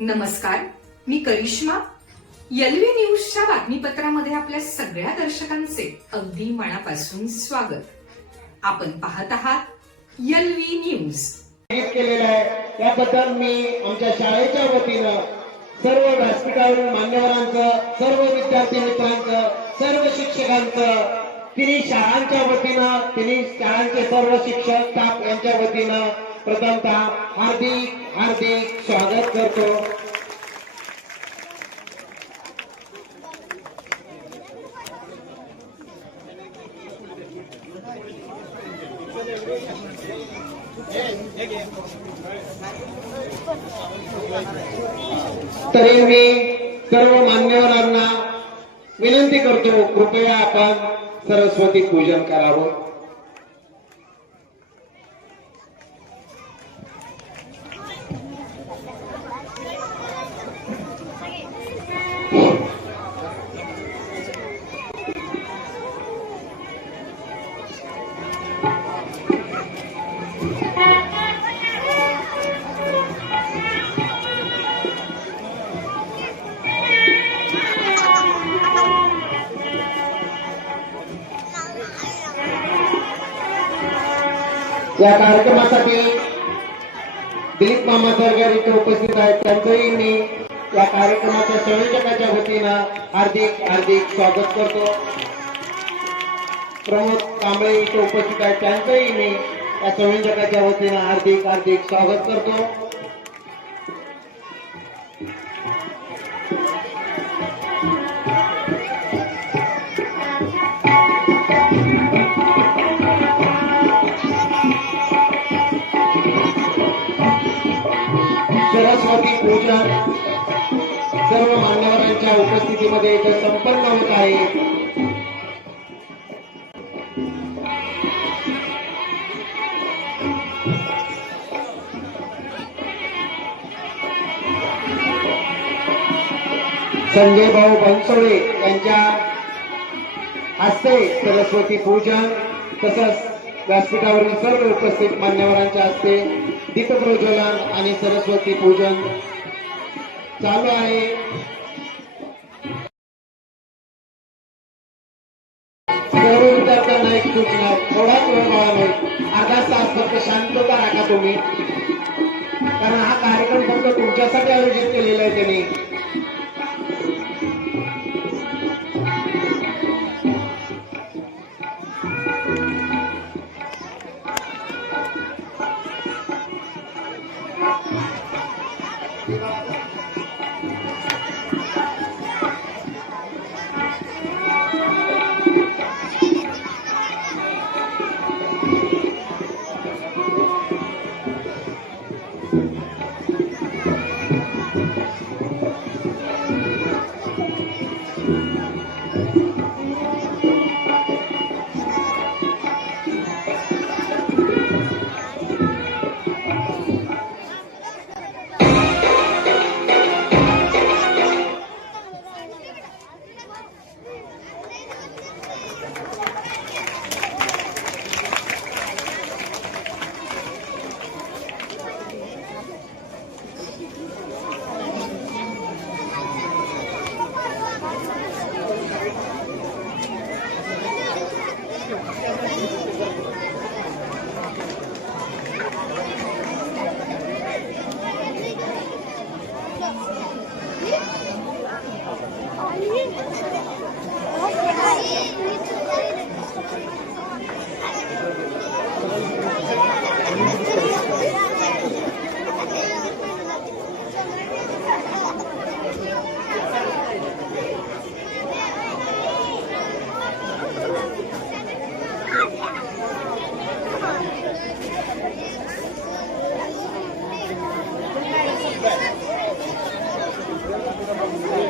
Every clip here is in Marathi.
नमस्कार, मी करिश्मा. एलव्ही न्यूजच्या बातमीपत्रामध्ये आपल्या सगळ्या दर्शकांचे अगदी मनापासून स्वागत. आपण पाहत आहात एलव्ही न्यूज. केलेला आहे त्याबद्दल मी आमच्या शाळेच्या वतीनं सर्व व्यासपीठावरील मान्यवरांचं, सर्व विद्यार्थी मित्रांचं, सर्व शिक्षकांचं, तिन्ही शाळांच्या वतीनं, तिन्ही शाळांचे सर्व शिक्षक स्टाफ यांच्या वतीनं प्रथमतः हार्दिक हार्दिक स्वागत करतो. तरी मी सर्व मान्यवरांना विनंती करतो, कृपया आपण सरस्वती पूजन करावं. या कार्यक्रमासाठी दिलीप मामा सरकार इथे उपस्थित आहेत, त्यांचंही मी या कार्यक्रमाच्या संयोजकाच्या वतीनं हार्दिक हार्दिक स्वागत करतो. प्रमोद कांबळे इथे उपस्थित आहेत, त्यांचंही मी या संयोजकाच्या वतीनं हार्दिक हार्दिक स्वागत करतो. सरस्वती पूजन सर्व मान्यवरांच्या उपस्थितीमध्ये इथे संपन्न होत आहे. संजय भाऊ बनसोडे यांच्या हस्ते सरस्वती पूजन, तसंच व्यासपीठावरील सर्व उपस्थित मान्यवरांच्या हस्ते दीप प्रज्वलन आणि सरस्वती पूजन चालू आहे. सर्व विद्यार्थ्यांना एक सूचना, थोडाच वेळ बाळानो, अर्धा तास फक्त शांतता राखा तुम्ही, कारण हा कार्यक्रम फक्त तुमच्यासाठी आयोजित केलेला आहे त्यांनी.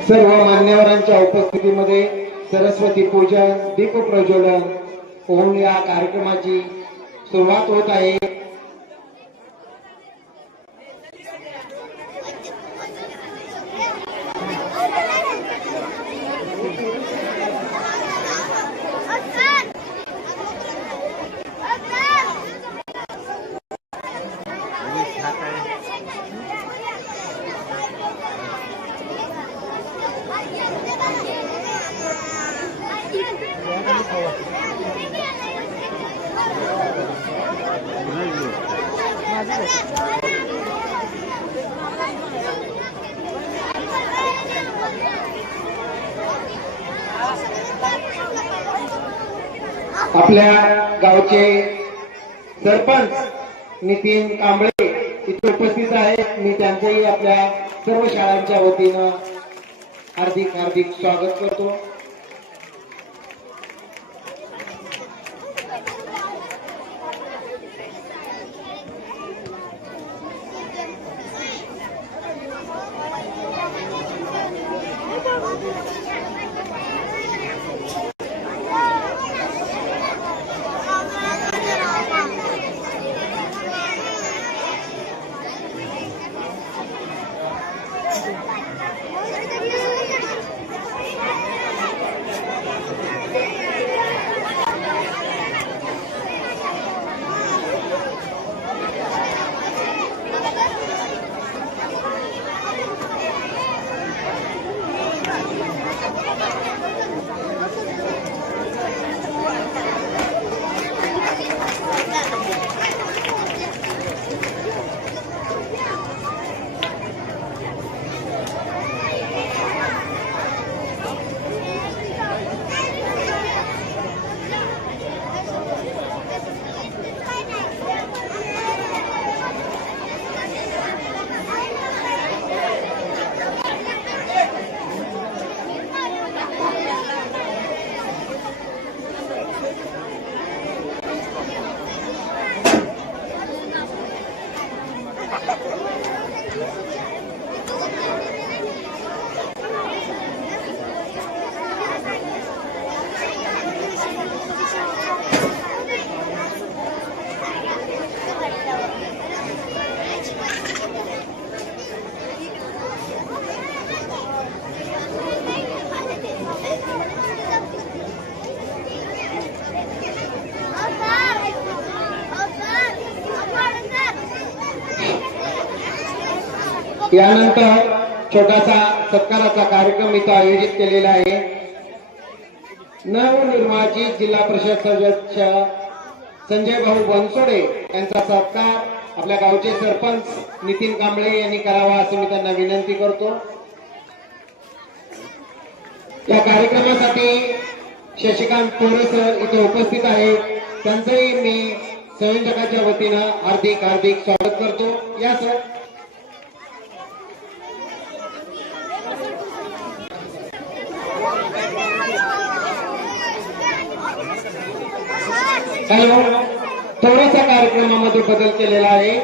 सर्व मान्यवरांच्या उपस्थितीमध्ये सरस्वती पूजन, दीप प्रज्वलन होऊन या कार्यक्रमाची सुरुवात होत आहे. आपल्या गावचे सरपंच नितीन कांबळे इथे उपस्थित आहेत. मी त्यांचेही आपल्या सर्व शाळांच्या वतीनं हार्दिक हार्दिक स्वागत करतो. यानंतर छोटासा सत्काराचा कार्यक्रम इथं आयोजित केलेला आहे. नवनिर्वाचित जिल्हा परिषद सदस्य संजय भाऊ बनसोडे यांचा सत्कार आपल्या गावचे सरपंच नितीन कांबळे यांनी करावा असं मी त्यांना विनंती करतो. या कार्यक्रमासाठी शशिकांत तोरे सर इथे उपस्थित आहेत. त्यांचंही मी संयोजकाच्या वतीनं हार्दिक हार्दिक स्वागत करतो. या सर. हॅलो, थोडासा कार्यक्रमामध्ये बदल केलेला आहे.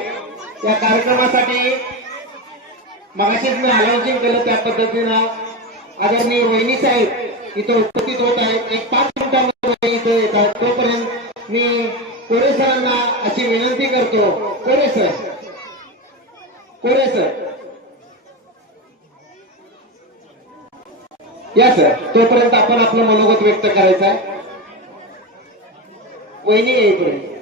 या कार्यक्रमासाठी मगाशीच मी आयोजन केलं त्या पद्धतीनं आदरणीय वहिनी साहेब इथं उपस्थित होत आहेत. एक 5 मिनिटांमध्ये इथे येतात. तोपर्यंत मी कोरे सरांना अशी विनंती करतो. कोरे सर, कोरे सर या सर. तोपर्यंत आपण आपलं मनोगत व्यक्त करायचं आहे. वहिनी येईपर्यंत.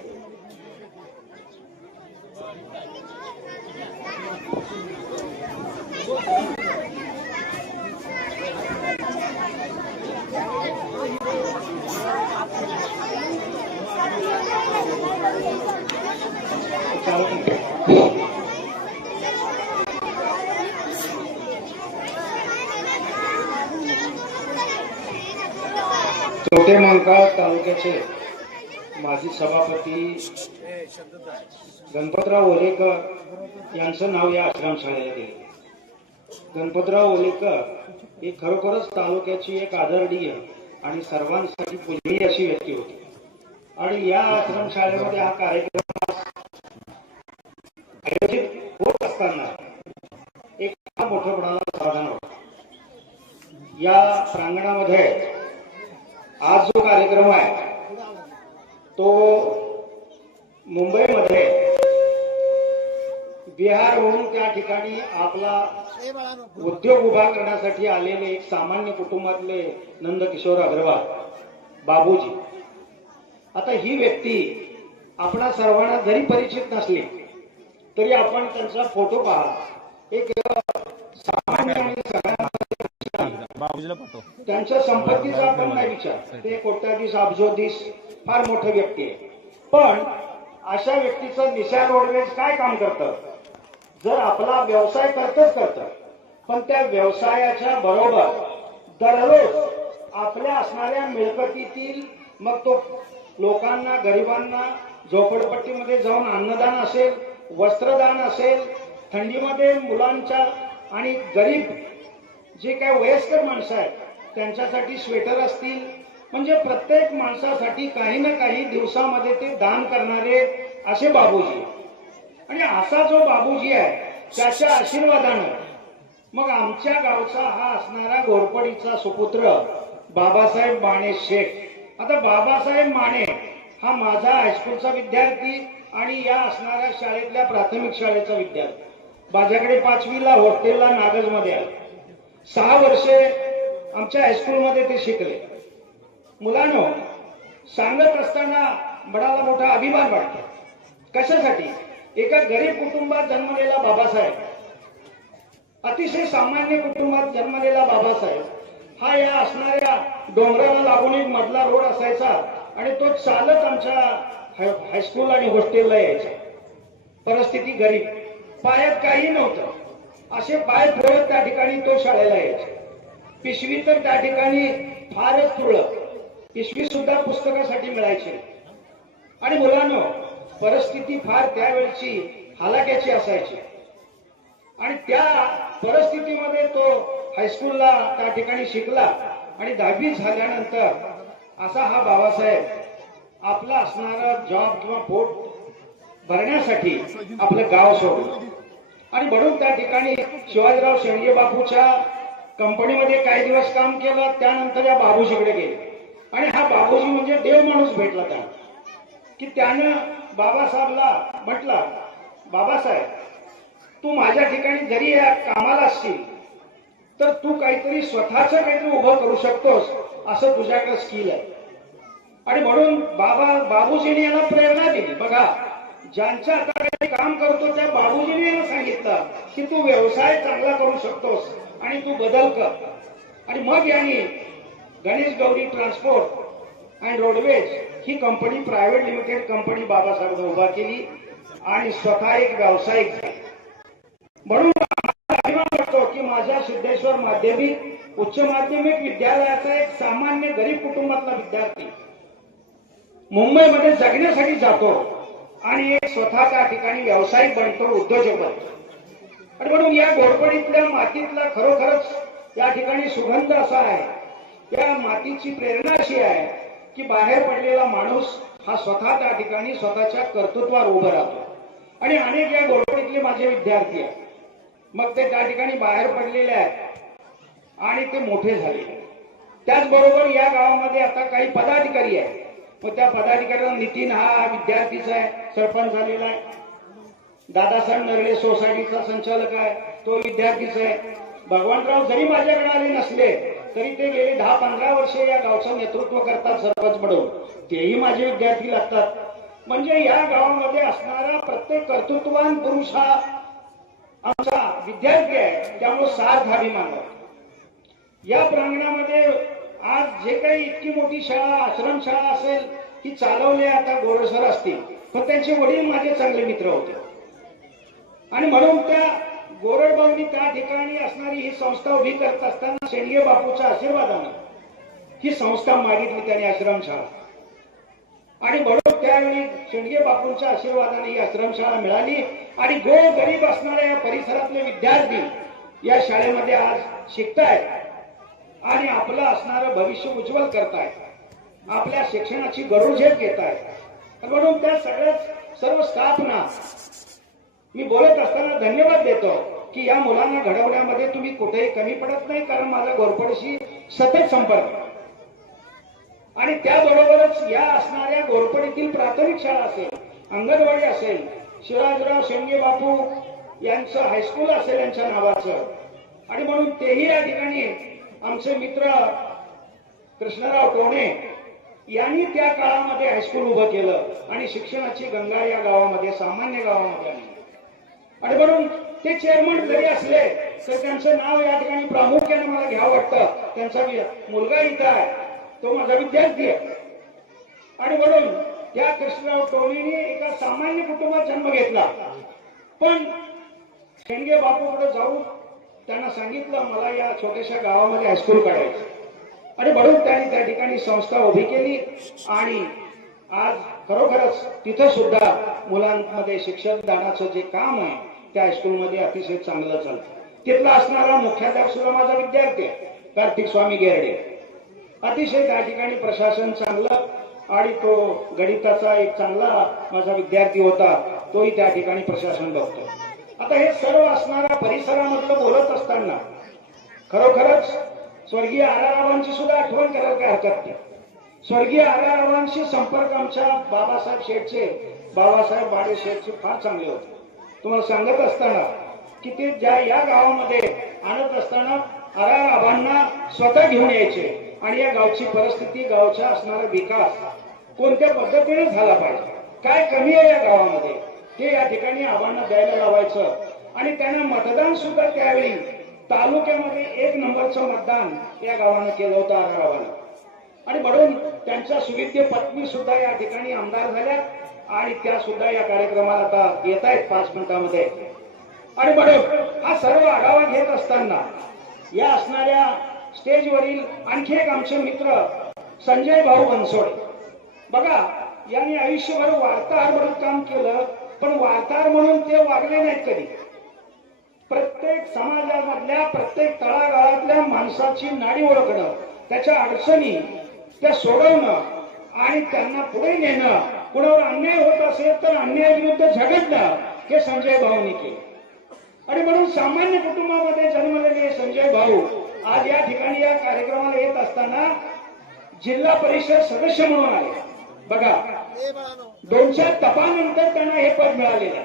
छोटे मांकाळ तालुक्याचे माजी सभापती गणपतराव ओलेकर यांचं नाव या आश्रमशाळेला दिले. गणपतराव ओलेकर ही खरोखरच तालुक्याची एक आदरणीय आणि सर्वांसाठी पूजनीय अशी व्यक्ती होती. आणि या आश्रमशाळेमध्ये हा कार्यक्रम आयोजित होत असताना एक फार मोठ्या प्रमाणात समाधान होतं. या प्रांगणामध्ये आज जो कार्यक्रम आहे तो मुंबईमध्ये बिहारहून त्या ठिकाणी आपला उद्योग उभा करण्यासाठी आलेले एक सामान्य कुटुंबातले नंदकिशोर अग्रवाल बाबूजी. आता ही व्यक्ती आपणा सर्वांना जरी परिचित नसली तरी आपण त्यांचा फोटो पहा. एक सामान्य आणि सगळ्यांना त्यांच्या संपत्तीचा आपण नाही विचार, ते कोट्याधीश अब्जोधीश फार मोठे व्यक्ती आहे, पण अशा व्यक्तीचं निशा रोडवेज काय काम करतं? जर आपला व्यवसाय करतं, पण त्या व्यवसायाच्या बरोबर दररोज आपल्या असणाऱ्या मिळकतीतील, मग तो लोकांना, गरिबांना झोपडपट्टीमध्ये जाऊन अन्नदान असेल, वस्त्रदान असेल, थंडीमध्ये मुलांच्या आणि गरीब जे काही वयस्कर माणसं आहेत त्यांच्यासाठी स्वेटर असतील, म्हणजे प्रत्येक माणसासाठी काही ना काही दिवसामध्ये ते दान करणारे असे बाबूजी. आणि असा जो बाबूजी आहे त्याच्या आशीर्वादानं मग आमच्या गावचा हा असणारा घोरपडीचा सुपुत्र बाबासाहेब माने शेठ. आता बाबासाहेब माने हा माझा हायस्कूलचा विद्यार्थी आणि या असणाऱ्या शाळेतल्या प्राथमिक शाळेचा विद्यार्थी. माझ्याकडे 5वीला हॉस्टेलला नागजमध्ये आले. 6 वर्षे आमच्या हायस्कूलमध्ये ते शिकले. मुलांनो, सांगत असताना बडाला मोठा अभिमान वाटतो. कशासाठी? एका गरीब कुटुंबात जन्मलेला बाबासाहेब, अतिशय सामान्य कुटुंबात जन्मलेला बाबासाहेब हा या असणाऱ्या डोंगराला लागून एक मधला रोड असायचा आणि तो चालत आमच्या हायस्कूल आणि हॉस्टेलला यायचा. परिस्थिती गरीब, पायात काही नव्हतं, असे पाय फोडत त्या ठिकाणी तो शाळेला यायचा. पिशवी तर त्या ठिकाणी फारच तुरळक, पिशवी सुद्धा पुस्तकासाठी मिळायची. आणि मुलांनो, परिस्थिती फार त्यावेळची हालाक्याची असायची आणि त्या परिस्थितीमध्ये तो हायस्कूलला त्या ठिकाणी शिकला आणि 10वी झाल्यानंतर असा हा बाबासाहेब आपला असणारा जॉब किंवा पोट भरण्यासाठी आपलं गाव सोडलं आणि म्हणून त्या ठिकाणी शिवाजीराव शेंडगे बापूच्या कंपनीमध्ये काही दिवस काम केलं. त्यानंतर या बाबूजीकडे गेले आणि हा बाबूजी म्हणजे देव माणूस भेटला त्यांना, की त्यानं बाबासाहेबला म्हटला, बाबासाहेब तू माझ्या ठिकाणी जरी या कामाला असशील तर तू काहीतरी स्वतःच काहीतरी उभं करू शकतोस, असं तुझ्याकडे स्किल आहे. आणि म्हणून बाबूजीने याला प्रेरणा दिली. बघा, ज्यांच्या हाताखाली काम करतो त्या बाबूजीने याला सांगितलं की तू व्यवसाय चांगला करू शकतोस आणि तू बदल कर. आणि मग यांनी Ganesh Gauri transport and roadways he company, private limited company बाबासाहेबांनी उभा केली आणि स्वतः एक व्यावसायिक झाले. म्हणून अभिमान वाटतो की माझ्या सिद्धेश्वर माध्यमिक उच्च माध्यमिक विद्यालयाचा एक सामान्य गरीब कुटुंबातला विद्यार्थी मुंबईमध्ये जगण्यासाठी जातो आणि एक स्वतः त्या ठिकाणी व्यावसायिक बनतो, उद्योजक बनतो. आणि म्हणून या घोरपडीतल्या मातीतला खरोखरच या ठिकाणी सुगंध असा आहे, या मातीची प्रेरणा अशी आहे की बाहेर पडलेला माणूस हा स्वतः त्या ठिकाणी स्वतःच्या कर्तृत्वावर उभं राहतो. आणि अनेक या घोरपडीतले माझे विद्यार्थी आहेत, मग ते त्या ठिकाणी बाहेर पडलेले आहेत आणि ते मोठे झाले. त्याचबरोबर या गावामध्ये आता काही पदाधिकारी आहेत, मग त्या पदाधिकाऱ्यांना नितीन हा विद्यार्थीच आहे, सरपंच झालेला आहे. दादासाहेब नरळे सोसायटीचा संचालक आहे, तो विद्यार्थीच आहे. भगवानराव जरी माझ्याकडे आले नसले तरी ते गेले 10-15 वर्षे या गावचं नेतृत्व करतात सरपंच म्हणून, तेही माझे विद्यार्थी लागतात. म्हणजे या गावामध्ये असणारा प्रत्येक कर्तृत्ववान पुरुष हा आमचा विद्यार्थी आहे. त्यामुळे सार्थ अभिमान वाटतो. या प्रांगणामध्ये आज जे काही इतकी मोठी शाळा, आश्रमशाळा असेल ती चालवली आता गोरसर असतील, पण त्यांचे वडील माझे चांगले मित्र होते. आणि म्हणून त्या गोरडबाऊंनी त्या ठिकाणी असणारी ही संस्था उभी करत असताना शेंडगे बापूच्या आशीर्वादाने ही संस्था मागितली त्यांनी, आश्रमशाळा. आणि म्हणून त्यावेळी शेंडगे बापूंच्या आशीर्वादाने ही आश्रमशाळा मिळाली आणि गरीब असणाऱ्या या परिसरातले विद्यार्थी या शाळेमध्ये आज शिकतायत आणि आपलं असणारं भविष्य उज्ज्वल करतायत, आपल्या शिक्षणाची गरुडझेप घेतायत. म्हणून त्या सर्व स्टाफना मी बोलत असताना धन्यवाद देतो की या मुलांना घडवण्यामध्ये तुम्ही कुठेही कमी पडत नाही, कारण माझा घोरपडशी सतत संपर्क आहे. आणि त्याबरोबरच या असणाऱ्या घोरपडीतील प्राथमिक शाळा असेल, अंगणवाडी असेल, शिवाजीराव शेंडगे बापू यांचं हायस्कूल असेल यांच्या नावाचं, आणि म्हणून तेही या ठिकाणी आमचे मित्र कृष्णराव टोणे यांनी त्या काळामध्ये हायस्कूल उभं केलं आणि शिक्षणाची गंगा या गावामध्ये, सामान्य गावामध्ये आणली. आणि म्हणून ते चेअरमन जरी असले तर त्यांचं नाव या ठिकाणी प्रामुख्याने मला घ्यावं वाटतं. त्यांचा मुलगा इथं आहे, तो माझा विद्यार्थी आहे. आणि म्हणून त्या कृष्णराव टोळीने एका सामान्य कुटुंबात जन्म घेतला. पण शेंडगे बापूकडे जाऊन त्यांना सांगितलं मला या छोट्याशा गावामध्ये हायस्कूल काढायचं. आणि म्हणून त्यांनी त्या ठिकाणी संस्था उभी केली. आणि आज खरोखरच तिथं सुद्धा मुलांमध्ये शिक्षण दानाचं जे काम आहे त्या हायस्कूलमध्ये अतिशय चांगलं चालतं. तिथला असणारा मुख्याध्यापक सुद्धा माझा विद्यार्थी आहे, कार्तिक स्वामी गेरडे. अतिशय त्या ठिकाणी प्रशासन चांगलं आणि तो गणिताचा एक चांगला माझा विद्यार्थी होता, तोही त्या ठिकाणी प्रशासन बघतो. आता हे सर्व असणाऱ्या परिसरामधलं बोलत असताना खरोखरच स्वर्गीय आरारावांची सुद्धा आठवण करायला काय हरकत नाही. स्वर्गीय आरारावांशी संपर्क आमच्या बाबासाहेब शेठचे, बाबासाहेब बाडे शेठचे फार चांगले होते. तुम्हाला सांगत असताना की ते ज्या या गावामध्ये आणत असताना आरारावांना स्वतः घेऊन यायचे आणि या गावची परिस्थिती, गावचा असणारा विकास कोणत्या पद्धतीने झाला पाहिजे, काय कमी आहे या गावामध्ये, ते या ठिकाणी आव्हानं द्यायला लावायचं. आणि त्यांना मतदान सुद्धा त्यावेळी तालुक्यामध्ये 1 नंबरचं मतदान या गावानं केलं होतं आरारावानं. आणि म्हणून त्यांच्या सुविद्य पत्नी सुद्धा या ठिकाणी आमदार झाल्या आणि त्या सुद्धा या कार्यक्रमाला आता येत आहेत 5 मिनिटांमध्ये. आणि म्हणून हा सर्व आढावा घेत असताना या असणाऱ्या स्टेजवरील आणखी एक आमचे मित्र संजय भाऊ बनसोडे, बघा यांनी आयुष्यभर वार्ताहर म्हणून काम केलं, पण वार्ताहर म्हणून ते वागले नाहीत कधी. प्रत्येक समाजामधल्या प्रत्येक तळागाळातल्या माणसाची नाडी ओळखणं, त्याच्या अडचणी त्या सोडवणं आणि त्यांना पुढे नेणं, कुणावर अन्याय होत असेल तर अन्यायाविरुद्ध झगडणं, हे संजय भाऊंनी केलं. आणि म्हणून सामान्य कुटुंबामध्ये जन्मलेले संजय भाऊ आज या ठिकाणी या कार्यक्रमाला येत असताना जिल्हा परिषद सदस्य म्हणून आले. बघा 2च्या तपानंतर त्यांना हे पद मिळालेलं आहे.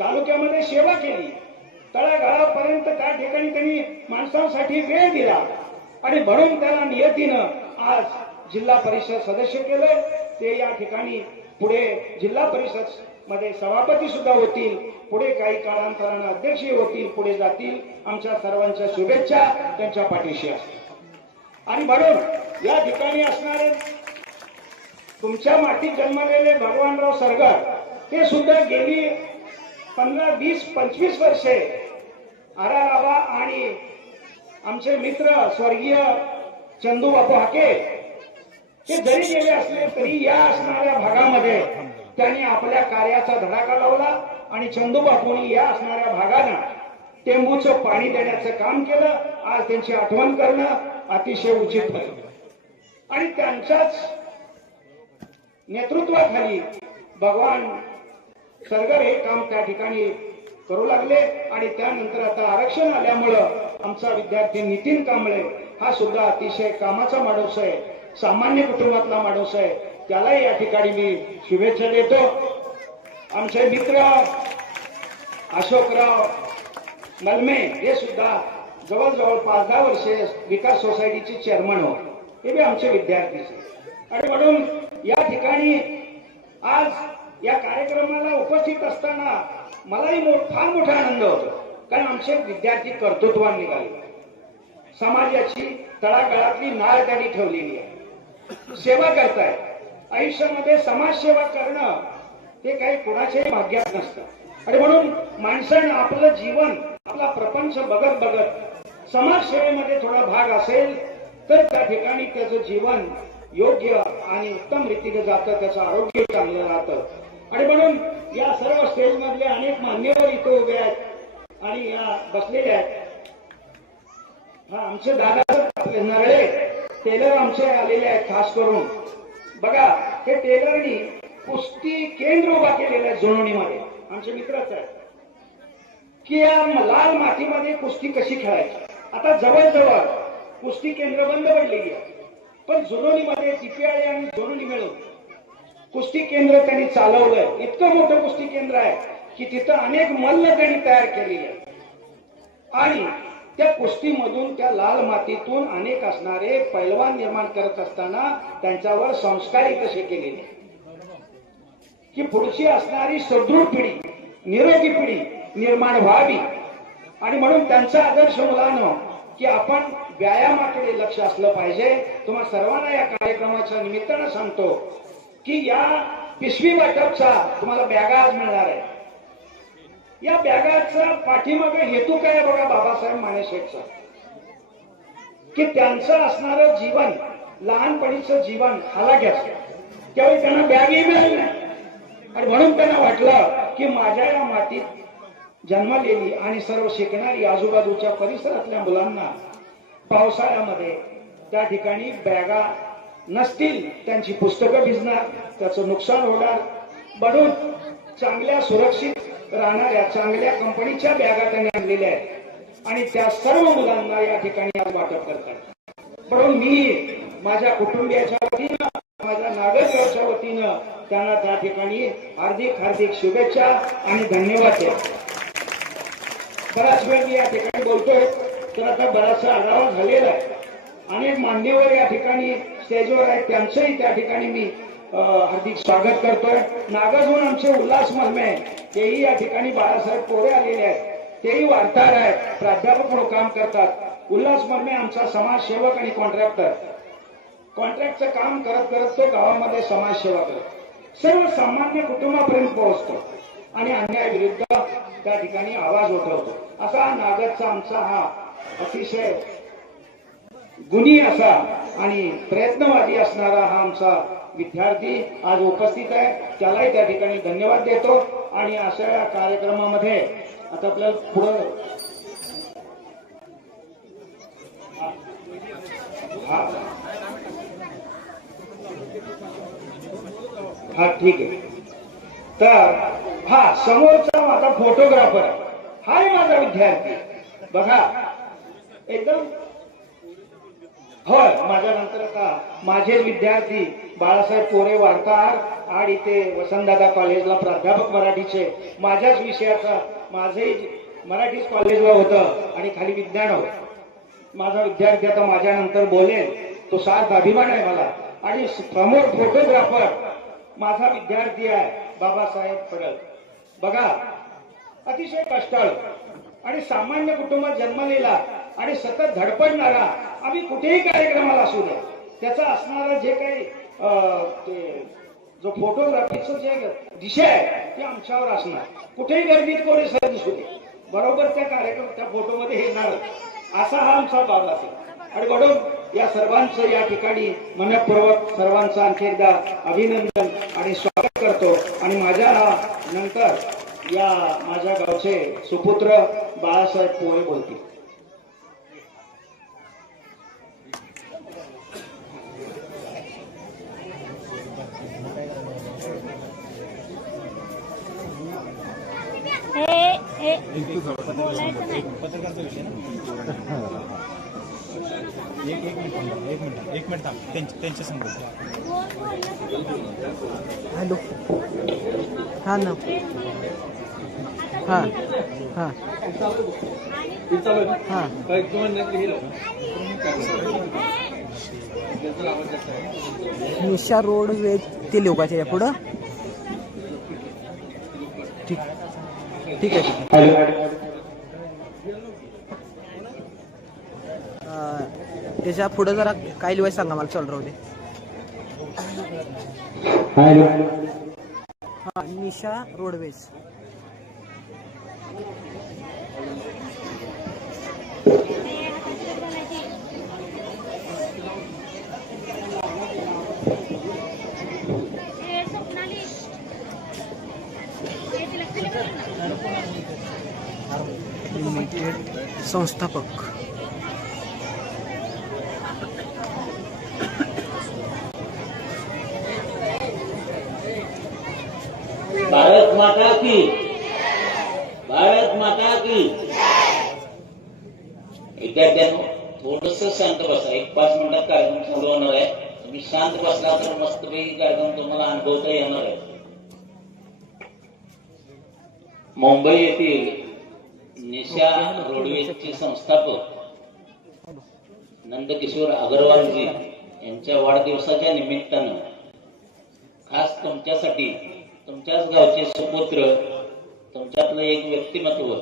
तालुक्यामध्ये सेवा केली, तळागाळापर्यंत त्या ठिकाणी त्यांनी माणसांसाठी वेळ दिला आणि म्हणून त्याला नियतीनं आज जिल्हा परिषद सदस्य केलं. ते या ठिकाणी पुढे जिल्हा परिषद मध्ये सभापती सुद्धा होतील, पुढे काही काळांतरानं अध्यक्षही होतील, पुढे जातील. आमच्या सर्वांच्या शुभेच्छा त्यांच्या पाठीशी असतील. आणि म्हणून या ठिकाणी असणारे तुमच्या मातीत जन्मलेले भगवानराव सरगर, ते सुद्धा गेली 15, 20, 25 वर्षे आरारावा आणि आमचे मित्र स्वर्गीय चंदूबापू हाके हे जरी गेले असले तरी या असणाऱ्या भागामध्ये त्यांनी आपल्या कार्याचा धडाका लावला. आणि चंदूबापूंनी या असणाऱ्या भागांना टेंबूचं पाणी देण्याचं काम केलं. आज त्यांची आठवण करणं अतिशय उचित होतं. आणि त्यांच्याच नेतृत्वाखाली भगवान सरगर हे काम त्या ठिकाणी करू लागले. आणि त्यानंतर आता आरक्षण आल्यामुळं आमचा विद्यार्थी नितीन कांबळे हा सुद्धा अतिशय कामाचा माणूस आहे, सामान्य कुटुंबातला माणूस आहे, त्यालाही या ठिकाणी मी शुभेच्छा देतो. आमचे मित्र अशोकराव मलमे हे सुद्धा जवळजवळ 5-10 वर्षे विकास सोसायटीचे चेअरमन होते, हे बी आमचे विद्यार्थीच. आणि म्हणून या ठिकाणी आज या कार्यक्रमाला उपस्थित असताना मलाही फार मोठा आनंद होतो, कारण आमचे विद्यार्थी कर्तृत्वान निघाले, समाजाची तळागाळातली नाळ त्यांनी ठेवलेली आहे, सेवा करताय. आयुष्यामध्ये समाजसेवा करणं ते काही कोणाच्याही भाग्यात नसतं. आणि म्हणून माणसानं आपलं जीवन, आपला प्रपंच बघत बघत समाजसेवेमध्ये थोडा भाग असेल तर त्या ठिकाणी त्याचं जीवन योग्य आणि उत्तम रीतीने जातं, त्याचं आरोग्य चांगलं राहतं. आणि म्हणून या सर्व स्टेज मधले अनेक मान्यवर इथे उभे आहेत आणि या बसलेले आहेत. हा आमचे दादा नरळे टेलर आमचे आलेले आहेत खास करून. बघा हे टेलरनी कुस्ती केंद्र उभा केलेलं आहे जोडणीमध्ये, आमचे मित्रच आहेत, की या लाल मातीमध्ये कुस्ती कशी खेळायची. आता जवळजवळ कुस्ती केंद्र बंद पडलेली आहे, पण जुनोनीमध्ये टिपियाळे आणि जोडणी मिळून कुस्ती केंद्र त्यांनी चालवलंय. इतकं मोठं कुस्ती केंद्र आहे की तिथं अनेक मल्ल त्यांनी तयार केलेली आहे. आणि त्या कुस्तीमधून, त्या लाल मातीतून अनेक असणारे पैलवान निर्माण करत असताना त्यांच्यावर संस्कारही कसे केलेले की पुढची असणारी सदृढ पिढी, निरोगी पिढी निर्माण व्हावी. आणि म्हणून त्यांचा आदर्श मुलांनो की आपण व्यायामाकडे लक्ष असलं पाहिजे. तुम्हा सर्वांना या कार्यक्रमाच्या निमित्तानं सांगतो की या पिशवी वाटपचा तुम्हाला बॅगा आज मिळणार आहे. या बॅगाचा पाठीमागे हेतू काय आहे बघा बाबासाहेब मानेशेठचा, की त्यांचं असणारं जीवन, लहानपणीचं जीवन हालाक्याचं, त्यावेळी त्यांना बॅगही मिळाली नाही आणि म्हणून त्यांना वाटलं की माझ्या या मातीत जन्मलेली आणि सर्व शिकणारी आजूबाजूच्या परिसरातल्या मुलांना पावसाळ्यामध्ये त्या ठिकाणी बॅगा नसतील, त्यांची पुस्तकं भिजणार, त्याचं नुकसान होणार, म्हणून चांगल्या सुरक्षित राहणाऱ्या चांगल्या कंपनीच्या बॅगा त्यांनी आणलेल्या आहेत आणि त्या सर्व मुलांना या ठिकाणी आज वाटप करतात. म्हणून मी माझ्या कुटुंबियाच्या वतीनं, माझ्या नागरिकांच्या वतीनं त्यांना त्या ठिकाणी हार्दिक हार्दिक शुभेच्छा आणि धन्यवाद देतो. बराच वेळ मी या ठिकाणी बोलतोय तर आता बराचसा आढावा झालेला आहे. अनेक मान्यवर या ठिकाणी स्टेजवर आहेत, त्यांचंही त्या ठिकाणी मी हार्दिक स्वागत करतोय. नागजहून आमचे उल्हास मलमे तेही या ठिकाणी बाळासाहेब पोरे आलेले आहेत, तेही वार्ताहर आहेत, प्राध्यापक म्हणून काम करतात. उल्हास मलमे आमचा समाजसेवक आणि कॉन्ट्रॅक्टर, कॉन्ट्रॅक्टचं काम करत करत तो गावामध्ये समाजसेवा करतो, सर्वसामान्य कुटुंबापर्यंत पोहोचतो आणि अन्यायाविरुद्ध त्या ठिकाणी आवाज उठवतो. असा नागदचा आमचा हा अतिशय गुणी असा आणि प्रयत्नवादी असणारा हा आमचा विद्यार्थी आज उपस्थित आहे, त्यालाही त्या ठिकाणी धन्यवाद देतो. आणि अशा या कार्यक्रमामध्ये आता आपल्याला पुढं हा ठीक आहे. तर हा समोरचा माझा फोटोग्राफर हाय माझा विद्यार्थी बघा, एकदम होय. माझ्यानंतर आता माझे विद्यार्थी बाळासाहेब पोरे वार्ताहर आणि ते वसंतदादा कॉलेजला प्राध्यापक मराठीचे, माझ्याच विषयाचा, माझे मराठीच कॉलेजला होतं आणि खाली विज्ञान होतं. माझा विद्यार्थी आता माझ्यानंतर बोलेल, तो सार्थ अभिमान आहे मला. आणि समोर फोटोग्राफर माझा विद्यार्थी आहे बाबासाहेब पडळ. बघा, अतिशय कष्टाळू आणि सामान्य कुटुंबात जन्मलेला आणि सतत धडपडणारा, आम्ही कुठेही कार्यक्रमाला असू द्या त्याचा असणारा जे काही जो फोटोग्राफीचं जे दिशा आहे ते आमच्यावर असणार. कुठेही गर्दीत कोणी सहज दिसू दे, बरोबर त्या कार्यक्रम त्या फोटोमध्ये येणार, असा हा आमचा बाबा असेल. आणि म्हणून या सर्वांचं या ठिकाणी मनपूर्वक सर्वांचं आणखी एकदा अभिनंदन आणि स्वागत करतो. आणि माझ्या नंतर या माझ्या गावचे सुपुत्र बाळासाहेब पोरे बोलतील. बोलायचं नाही. पत्रकारचा विषय ना. एक मिनिट थांब, त्यांच्या संग. हॅलो. हा ना. हा हा हा. निशा रोड वेज ते लोकांच्या या पुढं. ठीक ठीक आहे. त्याच्या पुढे जरा काय लिवाय सांगा मला. चालू राहू दे. हा, निशा रोडवेज. संस्थापक भारत माता की, भारत माता की. विद्यार्थ्यांनो, थोडस शांत बसा. 1-5 मिनिटात कार्यक्रम चालू होणार आहे. तुम्ही शांत बसला तर मस्तपैकी कार्यक्रम तुम्हाला अनुभवता येणार आहे. मुंबई येथील निशा रोडवेजचे संस्थापक नंदकिशोर अग्रवालजी यांच्या वाढदिवसाच्या निमित्तानं खास तुमच्यासाठी, तुमच्याच गावचे सुपुत्र, तुमच्यातलं एक व्यक्तिमत्व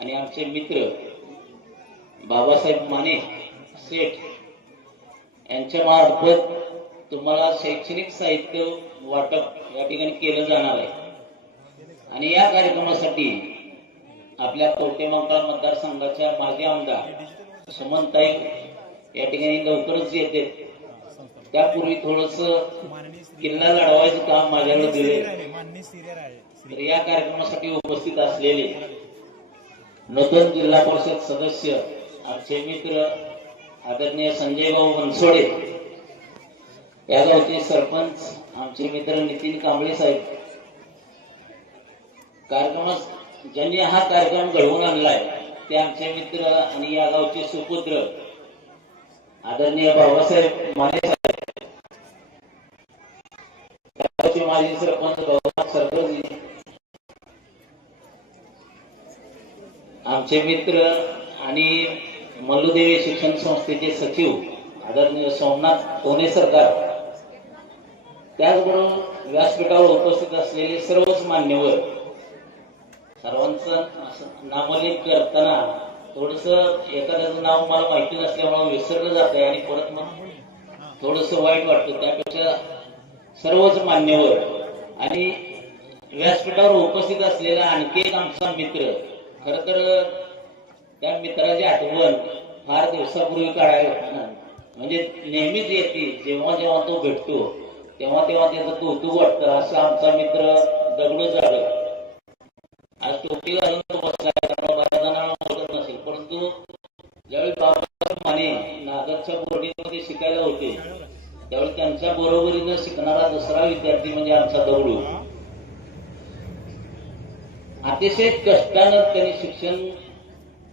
आणि आमचे मित्र बाबासाहेब माने सेठ यांच्या मार्फत तुम्हाला शैक्षणिक साहित्य वाटप या ठिकाणी केलं जाणार आहे आणि या कार्यक्रमासाठी आपल्या कवठेमहांकाळ मतदारसंघाच्या माजी आमदार सुमनताई या ठिकाणी लवकरच येते. त्यापूर्वी थोडस किल्ला लढवायचं काम माझ्याकडे दिले. तर या कार्यक्रमासाठी उपस्थित असलेले नूतन जिल्हा परिषद सदस्य आमचे मित्र आदरणीय संजय भाऊ बनसोडे, या गावचे सरपंच आमचे मित्र नितीन कांबळे साहेब, कार्यक्रमास ज्यांनी हा कार्यक्रम घडवून आणलाय ते आमचे मित्र आणि या गावचे सुपुत्र आदरणीय बाबासाहेब माने साहेब, गावचे माजी सरपंच भाऊनाथ सरकरजी, आमचे मित्र आणि मल्लुदेवी शिक्षण संस्थेचे सचिव आदरणीय सोमनाथ कोणे सरकार, त्याचबरोबर व्यासपीठावर उपस्थित असलेले सर्वच मान्यवर, सर्वांचं नामोल्लेख करताना थोडस एखाद्याचं नाव मला माहिती नसल्यामुळे विसरलं जात आहे आणि परत मग थोडस वाईट वाटतं. त्यापेक्षा सर्वच मान्यवर आणि व्यासपीठावर उपस्थित असलेला आणखी एक आमचा मित्र, खर तर त्या मित्राची आठवण फार दिवसापूर्वी काढायला म्हणजे नेहमीच येते. जेव्हा जेव्हा तो भेटतो तेव्हा तेव्हा त्याचं कौतुक वाटतं. असा आमचा मित्र दगडू जाधव, आज टोपी घालून तो बसलाय, बऱ्याच जणांना ओळखत नसेल, परंतु ज्यावेळी बाबासाहेब माने नागदच्या बोर्डिंगमध्ये शिकायला होते त्यावेळी त्यांच्या बरोबरीनं शिकणारा दुसरा विद्यार्थी म्हणजे आमचा दगडू. अतिशय कष्टानं त्यांनी शिक्षण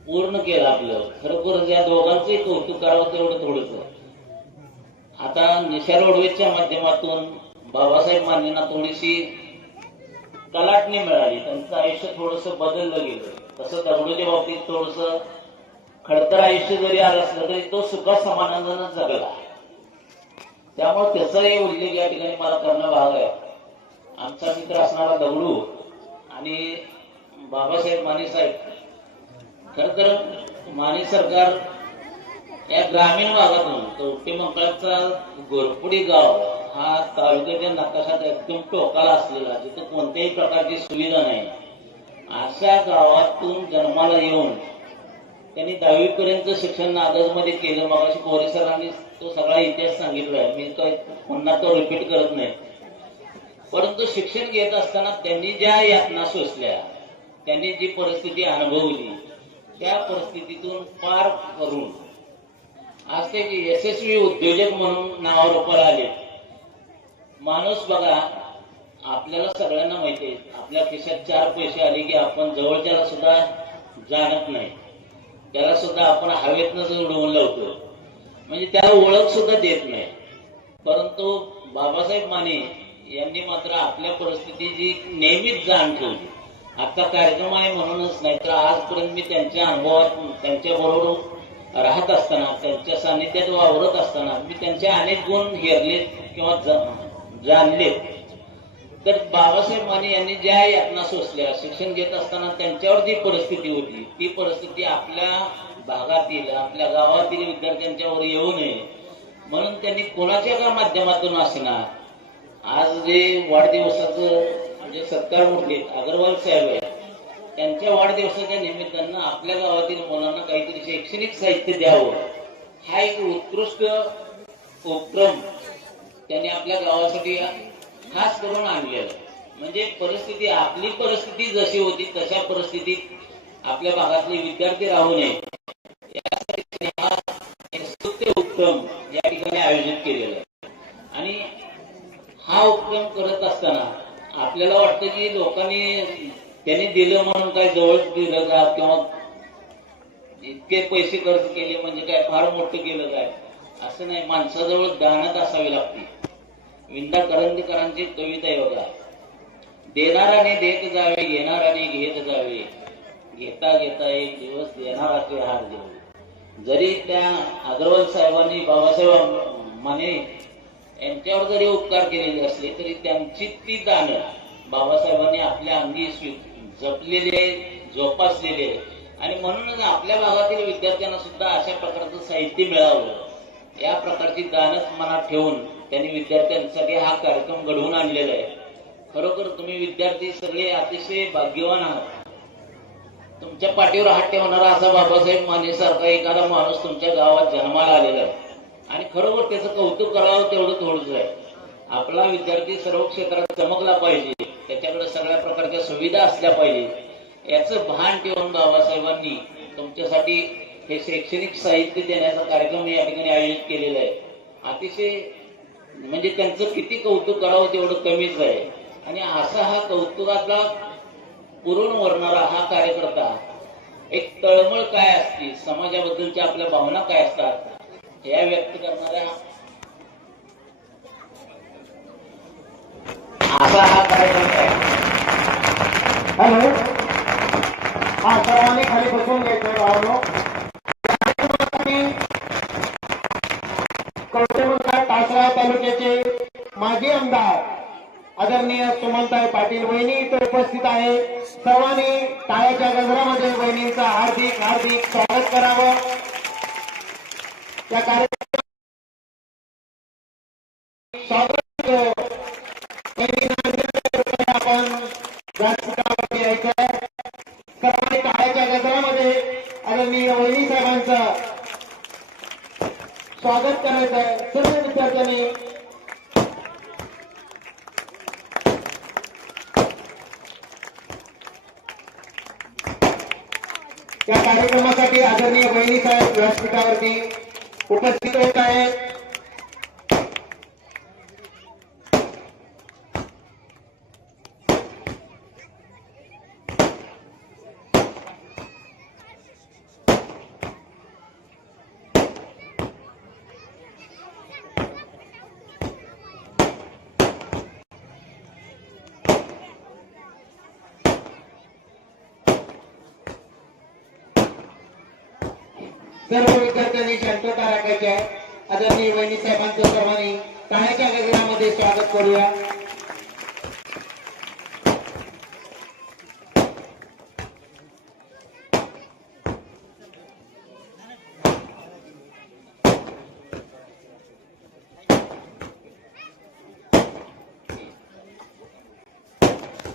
पूर्ण केलं आपलं. खरोखर या दोघांचंही कौतुक करावं तेवढं थोडंच. आता निशा रोडवेजच्या माध्यमातून बाबासाहेब मानेंना थोडीशी कलाटणी मिळाली, त्यांचं आयुष्य थोडस बदललं गेलं. तसं दगडूच्या बाबतीत थोडस खडतर आयुष्य जरी आलं असलं तरी तो सुखा समाधानानं जगला. त्यामुळे त्याचाही उल्लेख या ठिकाणी मला करणं भाग आहे. आमचा मित्र असणारा दगडू आणि बाबासाहेब माने साहेब, खर तर माने सरकार या ग्रामीण भागातून कवठेमहांकाळचा गोरपुडी गाव हा तालुक्याच्या नकाशात एकदम टोकाला असलेला, जिथं कोणत्याही प्रकारची सुविधा नाही, अशा गावातून जन्माला येऊन त्यांनी 10वी पर्यंत शिक्षण नागजमध्ये केलं. मगाशी कोरे सरांनी तो सगळा इतिहास सांगितलाय, मी काय पुन्हा तो रिपीट करत नाही. परंतु शिक्षण घेत असताना त्यांनी ज्या यातना सोसल्या, त्यांनी जी परिस्थिती अनुभवली, त्या परिस्थितीतून पार करून आज ते यशस्वी उद्योजक म्हणून नावारूपाला आले. माणूस बघा, आपल्याला सगळ्यांना माहिती आहे, आपल्या खिशात 4 पैसे आले की आपण जवळच्याला सुद्धा जाणत नाही, त्याला सुद्धा आपण हवेतनच उडवून लावतो, म्हणजे त्याला ओळख सुद्धा देत नाही. परंतु बाबासाहेब माने यांनी मात्र आपल्या परिस्थितीची नेहमीच जाण ठेवली. आता कार्यक्रम आहे म्हणूनच नाही तर आजपर्यंत मी त्यांच्या अनुभवात, त्यांच्या बरोबर राहत असताना, त्यांच्या सानिध्यात वावरत असताना मी त्यांचे अनेक गुण हेरले किंवा जाणले. तर बाबासाहेब माने यांनी ज्या यातना सोसल्या शिक्षण घेत असताना, त्यांच्यावर जी परिस्थिती होती ती परिस्थिती आपल्या भागातील, आपल्या गावातील विद्यार्थ्यांच्यावर येऊ नये म्हणून त्यांनी कोणाच्या का माध्यमातून असेना आज जे वाढदिवसाचं म्हणजे सत्कार मूर्ती अग्रवाल साहेब आहे, त्यांच्या वाढदिवसाच्या निमित्तानं आपल्या गावातील मुलांना काहीतरी शैक्षणिक साहित्य द्यावं, हा एक उत्कृष्ट उपक्रम त्यांनी आपल्या गावासाठी खास करून आणलेला. म्हणजे परिस्थिती, आपली परिस्थिती जशी होती तशा परिस्थितीत आपल्या भागातले विद्यार्थी राहू नये यासाठी हा उपक्रम या ठिकाणी आयोजित केलेला आहे. आणि हा उपक्रम करत असताना आपल्याला वाटतं की लोकांनी त्यांनी दिलं म्हणून काय जवळ दिलं का किंवा इतके पैसे खर्च केले म्हणजे काय फार मोठं केलं काय, असं नाही. माणसाजवळ दानत असावी लागते. विंदा करंदीकरांची कविता आहे बघा, देणाराने देत जावे, घेणाराने घेत जावे, घेता घेता एक दिवस देणाराचे हार द्यावे. जरी त्या अग्रवाल साहेबांनी बाबासाहेब माने यांच्यावर जरी उपकार केलेले असले तरी त्यांची ती दानं बाबासाहेबांनी आपल्या अंगी जपलेले, जोपासलेले आणि म्हणूनच आपल्या भागातील विद्यार्थ्यांना सुद्धा अशा प्रकारचं साहित्य मिळावं या प्रकारची दानत मनात ठेवून त्यांनी विद्यार्थ्यांसाठी हा कार्यक्रम घडवून आणलेला आहे. खरोखर तुम्ही विद्यार्थी सगळे अतिशय भाग्यवान आहात. तुमच्या पाठीवर हात ठेवणारा असा बाबासाहेब माने सारखा एखादा माणूस तुमच्या गावात जन्माला आलेला आहे आणि खरोखर त्याचं कौतुक करावं तेवढं थोडंच आहे. आपला विद्यार्थी सर्व क्षेत्रात चमकला पाहिजे, त्याच्याकडे सगळ्या प्रकारच्या सुविधा असल्या पाहिजे याचं भान ठेवून बाबासाहेबांनी तुमच्यासाठी हे शैक्षणिक साहित्य देण्याचा कार्यक्रम या ठिकाणी आयोजित केलेला आहे. अतिशय म्हणजे त्यांचं किती कौतुक करावं तेवढं कमीच आहे. आणि असा हा कौतुकाचा पुरवून वरणारा हा कार्यकर्ता एक तळमळ काय असते, समाजाबद्दलच्या आपल्या भावना काय असतात या व्यक्त करणाऱ्या असा हा कार्यक्रम आहे. हॅलो, हा सर्वांनी खाली बसून घ्यायचं राहलो. कवठेमंकाळ तासगाव तालुक्याचे माजी आमदार आदरणीय सुमनताई पाटील वहिनी इथे उपस्थित आहे. सर्वांनी टाळ्याच्या गजरामध्ये वहिनींचं हार्दिक हार्दिक स्वागत करावं. या कार्यक्रमात स्वागत आपण व्यासपीठावरती यायचं. सर्वांनी टाळ्याच्या गजरामध्ये आदरणीय वहिनी साहेबांचं स्वागत करायचं आहे. सर्व विद्यार्थ्यांनी या कार्यक्रमासाठी आदरणीय वहिनी साहेब व्यासपीठावरती उपस्थित होत आहेत. सर्व विद्यार्थ्यांनी शांतता राखायची आहे. आदरणीय वहिनी साहेबांचं सर्वांनी टाळ्याच्या गजरामध्ये स्वागत करूया.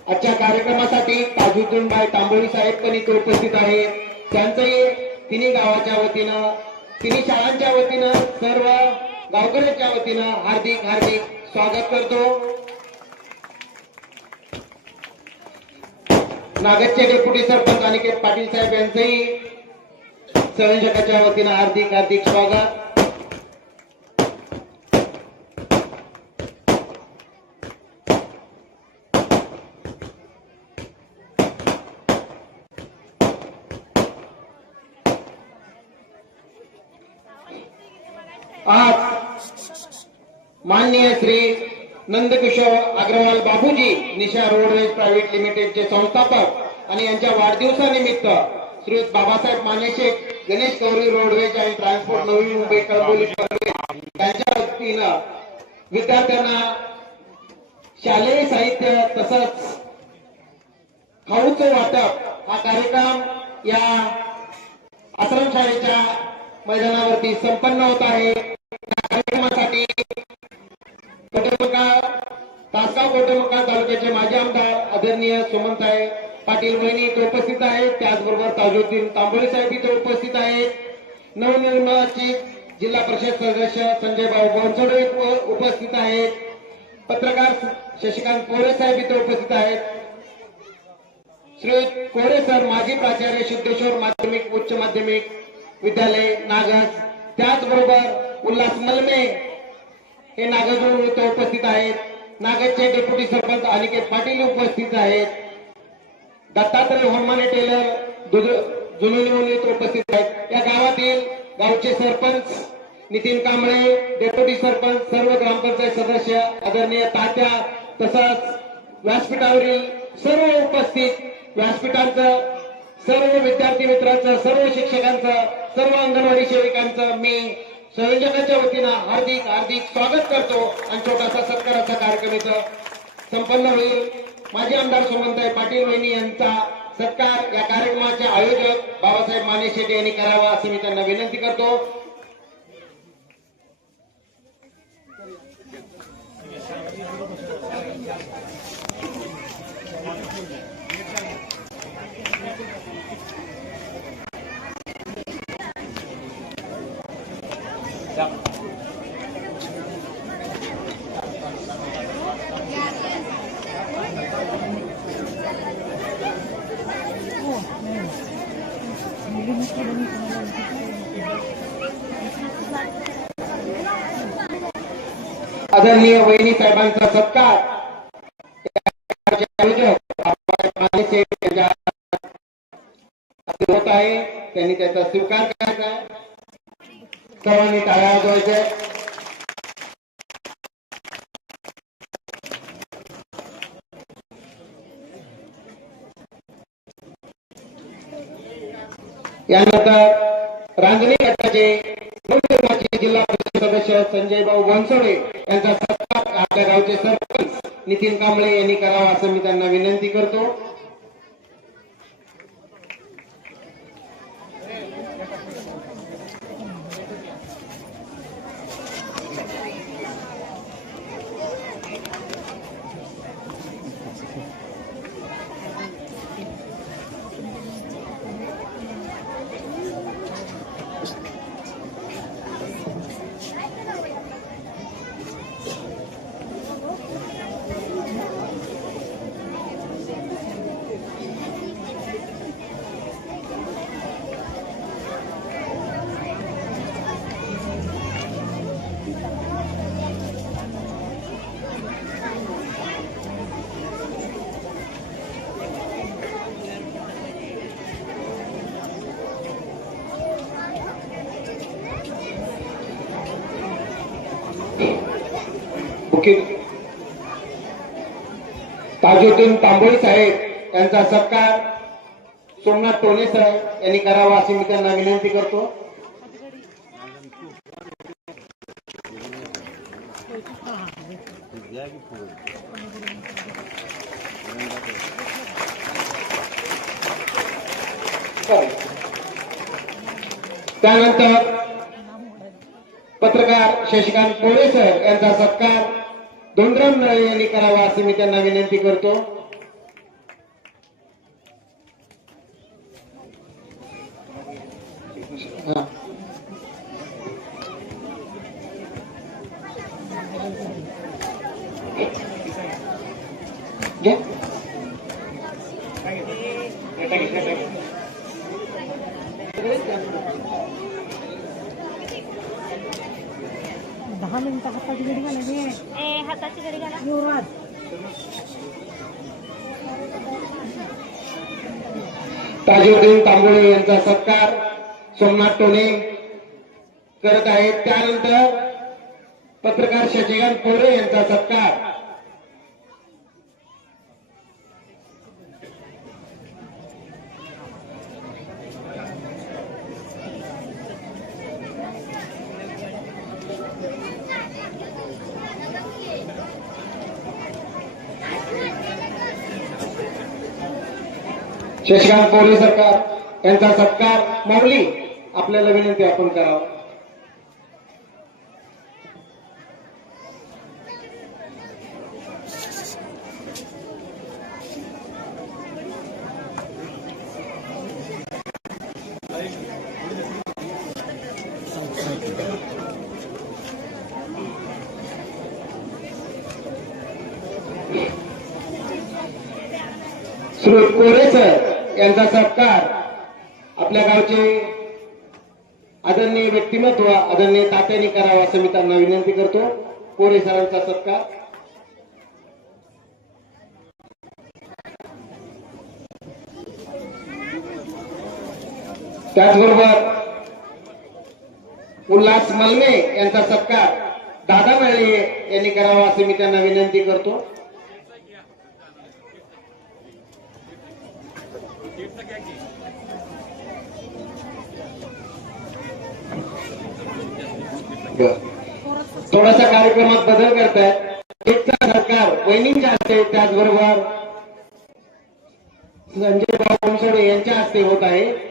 आजच्या कार्यक्रमासाठी ताजुद्दीनबाई तांबोळी साहेब पण इथे उपस्थित आहे. त्यांचंही तिन्ही गावाच्या वतीनं, तिन्ही शाळांच्या वतीनं, सर्व गावकऱ्यांच्या वतीनं हार्दिक हार्दिक स्वागत करतो. नागदचे डेप्युटी सरपंच अनिकेत पाटील साहेब यांचंही संयोजकाच्या वतीनं हार्दिक हार्दिक स्वागत. आज माननीय श्री नंदकिशोर अग्रवाल बाबूजी निशा रोडवेज प्रायव्हेट लिमिटेडचे संस्थापक आणि यांच्या वाढदिवसानिमित्त श्री बाबासाहेब मानेशेठ गणेश गौरी रोडवेज आणि ट्रान्सपोर्ट नवी मुंबई कळंबोली यांच्या वतीनं विद्यार्थ्यांना शालेय साहित्य तसंच खाऊचं वाटप हा कार्यक्रम या आश्रमशाळेच्या मैदानावरती संपन्न होत आहे. कार्यक्रमासाठी तासगाव कोटेमंकाळ तालुक्याचे माजी आमदार आदरणीय सुमनताई पाटील वहिनी इथे उपस्थित आहेत. त्याचबरोबर ताजुद्दीन तांबोळी साहेब इथे उपस्थित आहेत. नवनिर्वाचित जिल्हा परिषद सदस्य संजय भाऊ बनसोडे उपस्थित आहेत. पत्रकार शशिकांत कोरे साहेब इथे उपस्थित आहेत. श्री कोरे सर माजी प्राचार्य सिद्धेश्वर माध्यमिक उच्च माध्यमिक विद्यालय नागज, त्याचबरोबर उल्हास मलमे हे नागजवरून इथे उपस्थित आहेत. नागजचे डेप्युटी सरपंच अनिकेत पाटील उपस्थित आहेत. दत्तात्रय होमाने टेलर जुनून इथे उपस्थित आहेत. या गावातील गावचे सरपंच नितीन कांबळे, डेप्युटी सरपंच, सर्व ग्रामपंचायत सदस्य, आदरणीय तात्या, तसंच व्यासपीठावरील सर्व उपस्थित व्यासपीठांचं, सर्व विद्यार्थी मित्रांचं, सर्व शिक्षकांचं, सर्व अंगणवाडी सेविकांचं मी संयोजकांच्या वतीनं हार्दिक हार्दिक स्वागत करतो आणि छोटासा सत्काराचा कार्यक्रम इथं संपन्न होईल. माजी आमदार सुमनताई पाटील वहिनी यांचा सत्कार या कार्यक्रमाचे आयोजक बाबासाहेब माने शेटे यांनी करावा असं मी त्यांना विनंती करतो. आदरणीय वहिनी साहेबांचा सत्कार होत आहे. त्यांनी त्याचा स्वीकार करायचा आहे. सर्वांनी टाळ्या वाजवायच्या. यानंतर रांजणी गटाचे जिल्हा परिषद सदस्य संजय भाऊ बनसोडे यांचा सत्कार आपल्या गावचे सरपंच नितीन कांबळे यांनी करावा असं मी त्यांना विनंती करतो. ताजुद्दीन तांबोळी साहेब यांचा सत्कार सोमनाथ टोले साहेब यांनी करावा अशी मी त्यांना विनंती करतो. त्यानंतर पत्रकार शशिकांत कोळे सर यांचा सत्कार धोंडराम नळे यांनी करावा अशी मी त्यांना विनंती करतो. हाताची घडी घालायची. हाताची घडी घाला. युवराज ताजुद्दीन तांबोळे यांचा सत्कार सोमनाथ टोले करत आहेत. त्यानंतर पत्रकार शशिकांत कोळे यांचा सत्कार शशिकांत कोळे सरकार यांचा सत्कार माऊली आपल्याला विनंती आपण करावं. श्री कोरे सर यांचा सत्कार आपल्या गावचे आदरणीय व्यक्तिमत्व आदरणीय तात्यांनी करावा असं मी त्यांना विनंती करतो. कोरे सरांचा सत्कार. त्याचबरोबर उल्हास मलमे यांचा सत्कार दादा मळे यांनी करावा असं मी त्यांना विनंती करतो. थोडासा कार्यक्रमात बदल करतायत. केकचा सत्कार वहिनींच्या हस्ते त्याचबरोबर संजय बनसोडे यांच्या हस्ते होत आहे.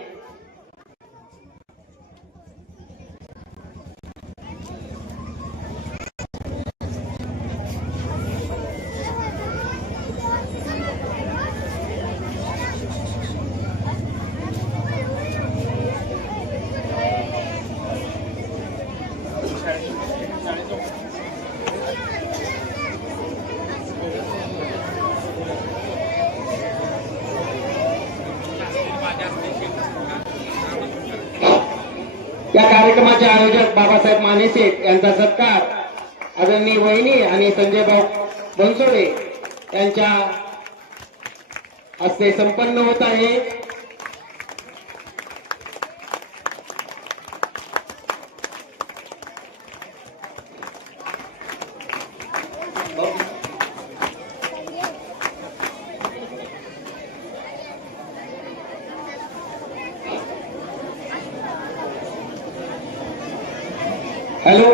या कार्यक्रमाचे आयोजक बाबासाहेब मानेशेठ यांचा सत्कार आदरणीय वहिनी आणि संजय बनसोडे यांच्या हस्ते संपन्न होत आहे. हॅलो,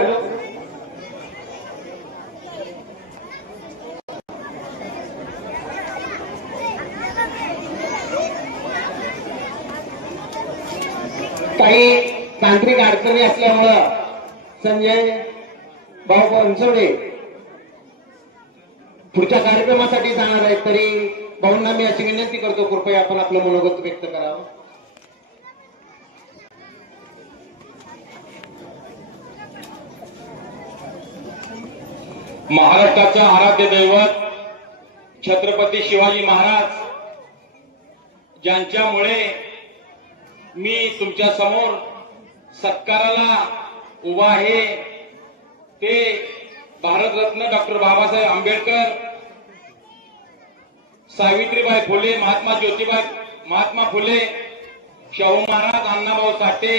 काही तांत्रिक अडचणी असल्यामुळं संजय भाऊ बनसोडे पुढच्या कार्यक्रमासाठी जाणार आहेत. तरी भाऊंना मी अशी विनंती करतो, कृपया आपण आपलं मनोगत व्यक्त करावं. महाराष्ट्राचं आराध्य दैवत छत्रपती शिवाजी महाराज ज्यांच्यामुळे मी तुमच्या समोर सत्काराला उभा आहे, ते भारतरत्न डॉक्टर बाबासाहेब आंबेडकर, सावित्रीबाई फुले, महात्मा फुले, शाहू महाराज, अण्णाभाऊ साठे,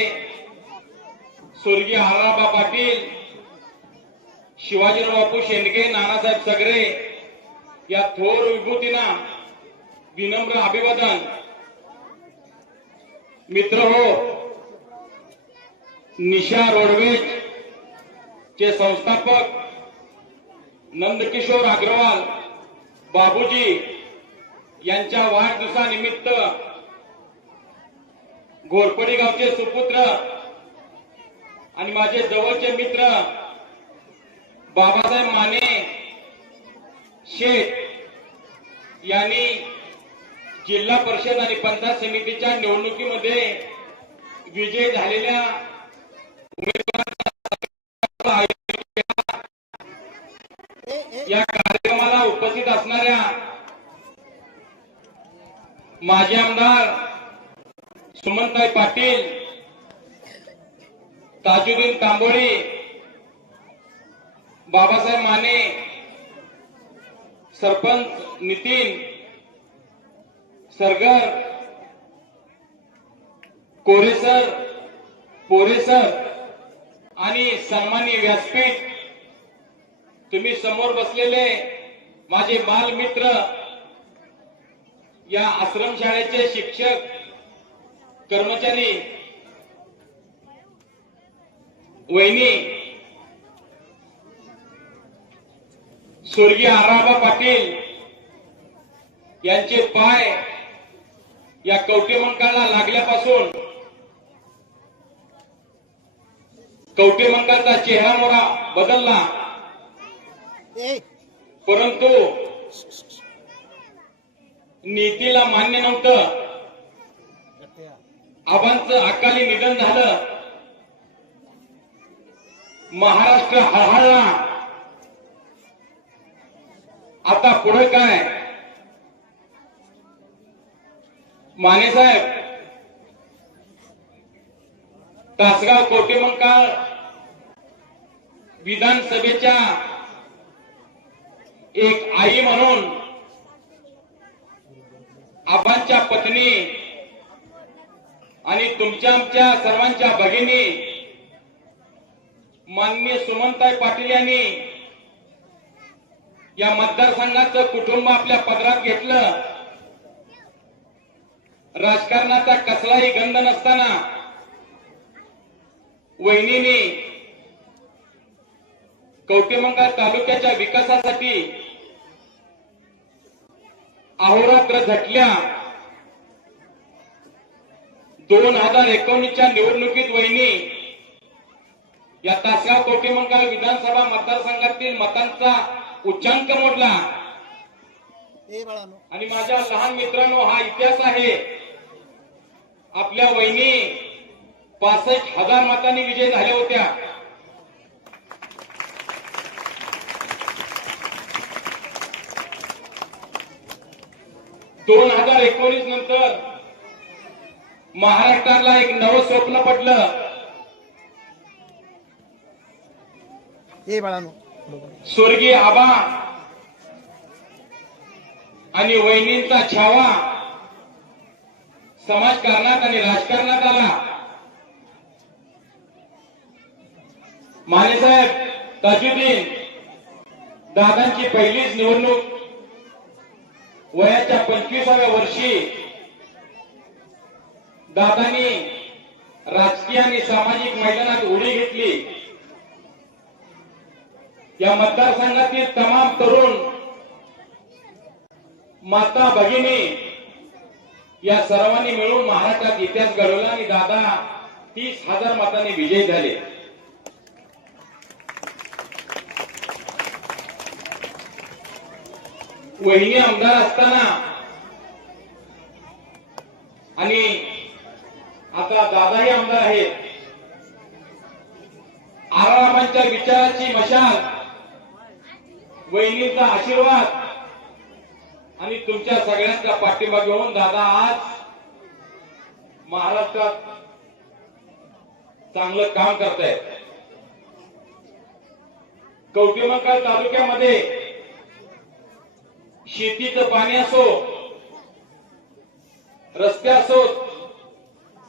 स्वर्गीय आराबा पाटील, शिवाजीराव बापू शेंडगे, नानासाहेब सगरे या थोर विभूतींना विनम्र अभिवादन. मित्र हो, निशा रोडवेज चे संस्थापक नंदकिशोर अग्रवाल बाबूजी यांच्या वाढदिवसानिमित्त घोरपडी गावचे सुपुत्र आणि माझे जवळचे मित्र बाबासाहेब माने शेठ यांनी जिल्हा परिषद आणि पंचायत समितीच्या निवडणुकीमध्ये विजय झालेल्या उमेदवारांना या कार्यक्रमाला उपस्थित असणाऱ्या माजी आमदार सुमनताई पाटील, ताजुद्दीन तांबोळी, बाबासाहेब माने, सरपंच नितीन सरगर, कोरेसर, पोरेसर आणि सन्माननीय व्यासपीठ, तुम्ही समोर बसलेले माझे बालमित्र, या आश्रमशाळेचे शिक्षक, कर्मचारी, वहिनी, स्वर्गीय आराबा पाटील यांचे पाय या कवटेमंकाळला लागल्यापासून कवटेमंकाळचा चेहरा मोरा बदलला, परंतु नीतीला मान्य नव्हतं. आबांचं अकाली निधन झालं. महाराष्ट्र हळहळला. आता पुढे काय? माने साहेब, तासगाव कवटेमंकाळ विधानसभेच्या एक आई म्हणून, आबांच्या पत्नी आणि तुमच्या आमच्या सर्वांच्या भगिनी माननीय सुमनताई पाटील यांनी या मतदारसंघाचं कुटुंब आपल्या पदरात घेतलं. राजकारणाचा कसलाही गंध नसताना वहिनीने कवटेमंकाळ तालुक्याच्या विकासासाठी अहोरात्र झटल्या 2019च्या निवडणुकीत वहिनी या तासगाव कवठेमंकाळ विधानसभा मतदारसंघातील मतांचा उच्चांक मोडला आणि माझ्या लहान मित्रांनो, हा इतिहास आहे. आपल्या वहिनी 65,000 मतांनी विजय झाल्या होत्या. दोन 2019 नंतर महाराष्ट्राला एक नवं स्वप्न पडलं. स्वर्गीय आबा आणि वहिनींचा छावा समाजकारणात आणि राजकारणात आला. मानेसाहेब ताजुद्दीन दादांची पहिलीच निवडणूक वयाच्या 25व्या वर्षी दादांनी राजकीय आणि सामाजिक मैदानात उडी घेतली. या मतदारसंघातील तमाम तरुण माता भगिनी या सर्वांनी मिळून महाराष्ट्रात इतिहास घडवला आणि दादा 30,000 मतांनी विजयी झाले. वहिनी आमदार असताना आणि आता दादाही आमदार आहेत. आरामांच्या विचाराची मशाल, वहिनीचा आशीर्वाद आणि तुमच्या सगळ्यांचा पाठिंबा घेऊन दादा आज महाराष्ट्रात चांगलं काम करतायत. कवठेमंकाळ तालुक्यामध्ये शेतीचं पाणी असो, रस्ते असोत,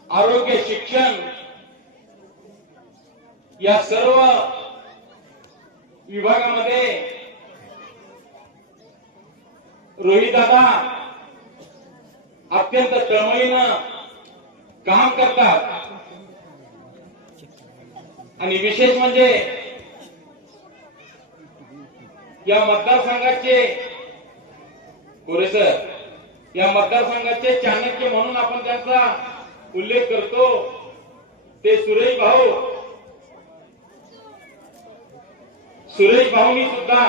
आरोग्य, शिक्षण या सर्व विभागामध्ये रोहितदादा अत्यंत तळमळीनं काम करतात. आणि विशेष म्हणजे या मतदारसंघाचे सर, या मतदारसंघाचे चाणक्य म्हणून आपण त्यांचा उल्लेख करतो ते सुरेश भाऊनी सुद्धा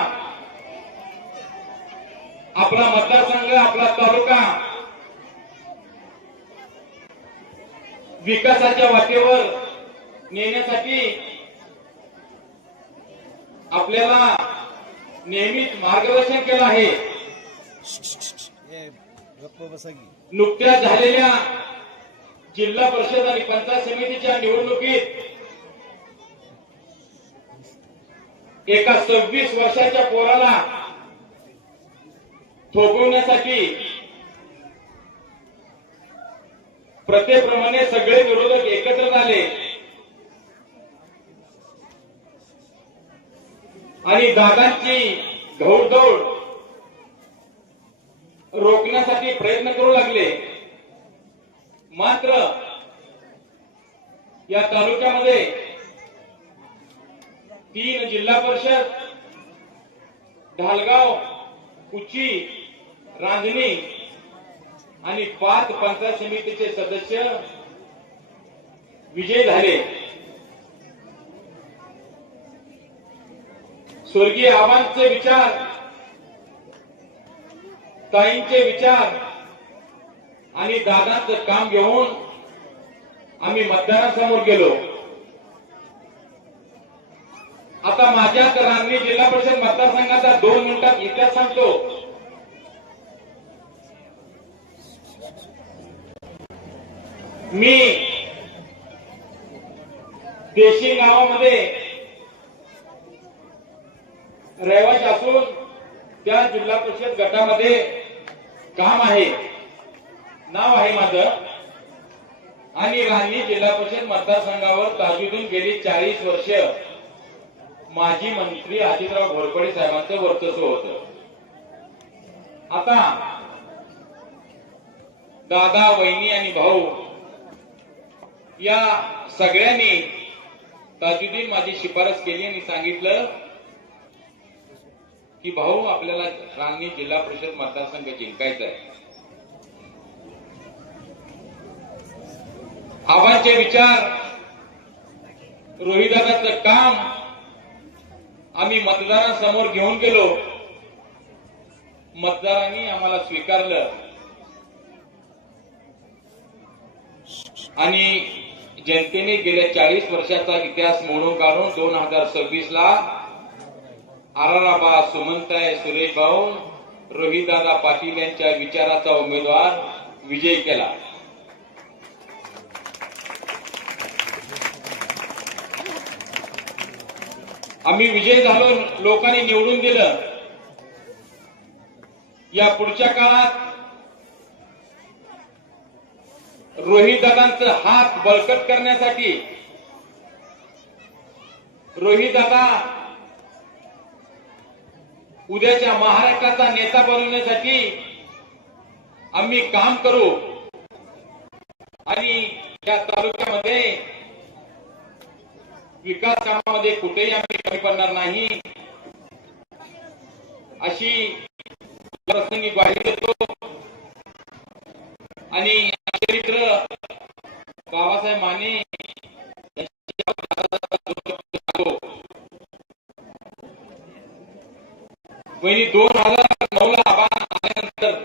आपला मतदारसंघ, आपला तालुका विकासाच्या वाटेवर नेण्यासाठी आपल्याला नेहमीच मार्गदर्शन केलं आहे. नुकत्याच झालेल्या जिल्हा परिषद आणि पंचायत समितीच्या निवडणुकीत एका 26 वर्षाच्या पोराला थोपवण्यासाठी प्रथेप्रमाणे सगळे विरोधक एकत्र झाले आणि दादांची घौडदौड रोखण्यासाठी प्रयत्न करू लागले. मात्र या तालुक्यामध्ये 3 जिल्हा परिषद, ढालगाव, कुची, रांजणी आणि 5 पंचायत समितीचे सदस्य विजयी झाले. स्वर्गीय आबांचे विचार, ताईंचे विचार आणि दादांचं काम घेऊन आम्ही मतदारांसमोर गेलो. आता माझ्याच रांजणी जिल्हा परिषद मतदारसंघाचा 2 मिनिटात इतिहास सांगतो. मी देशी गावामध्ये रहिवासी असून त्या जिल्हा परिषद गटामध्ये काम आहे, नाव आहे माझं. आणि रांजणी जिल्हा परिषद मतदारसंघावर ताजुद्दीन गेली 40 वर्ष माजी मंत्री अजितराव घोरपडे साहेबांचं वर्चस्व होतं. आता दादा, वहिनी आणि भाऊ या सगळ्यांनी ताजुद्दीन माझी शिफारस केली आणि सांगितलं की भाऊ, आपल्याला रांजणी जिल्हा परिषद मतदारसंघ जिंकायचा आहे. आबांचे विचार, रोहिदादाचं काम आम्ही मतदारांसमोर घेऊन गेलो. मतदारांनी आम्हाला स्वीकारलं आणि जनतेने गेल्या 40 वर्षाचा इतिहास मोडून काढून 2026ला आराराबा, सुमनताई, सुरेश भाऊ, रोहितदादा पाटील यांच्या विचाराचा उमेदवार विजयी केला. आम्ही विजयी झालो, लोकांनी निवडून दिलं. या पुढच्या काळात रोहितदादांचा हात बळकट करण्यासाठी, रोहितदादा उद्याच्या महाराष्ट्राचा नेता बनवण्यासाठी आम्ही काम करू आणि या तालुक्यामध्ये विकास कामामध्ये कुठेही आम्ही कमी पडणार नाही अशी प्रसंगी ग्वाही देतो. आणि चरित्र बाबासाहेब माने वहिनी 2009ला आल्यानंतर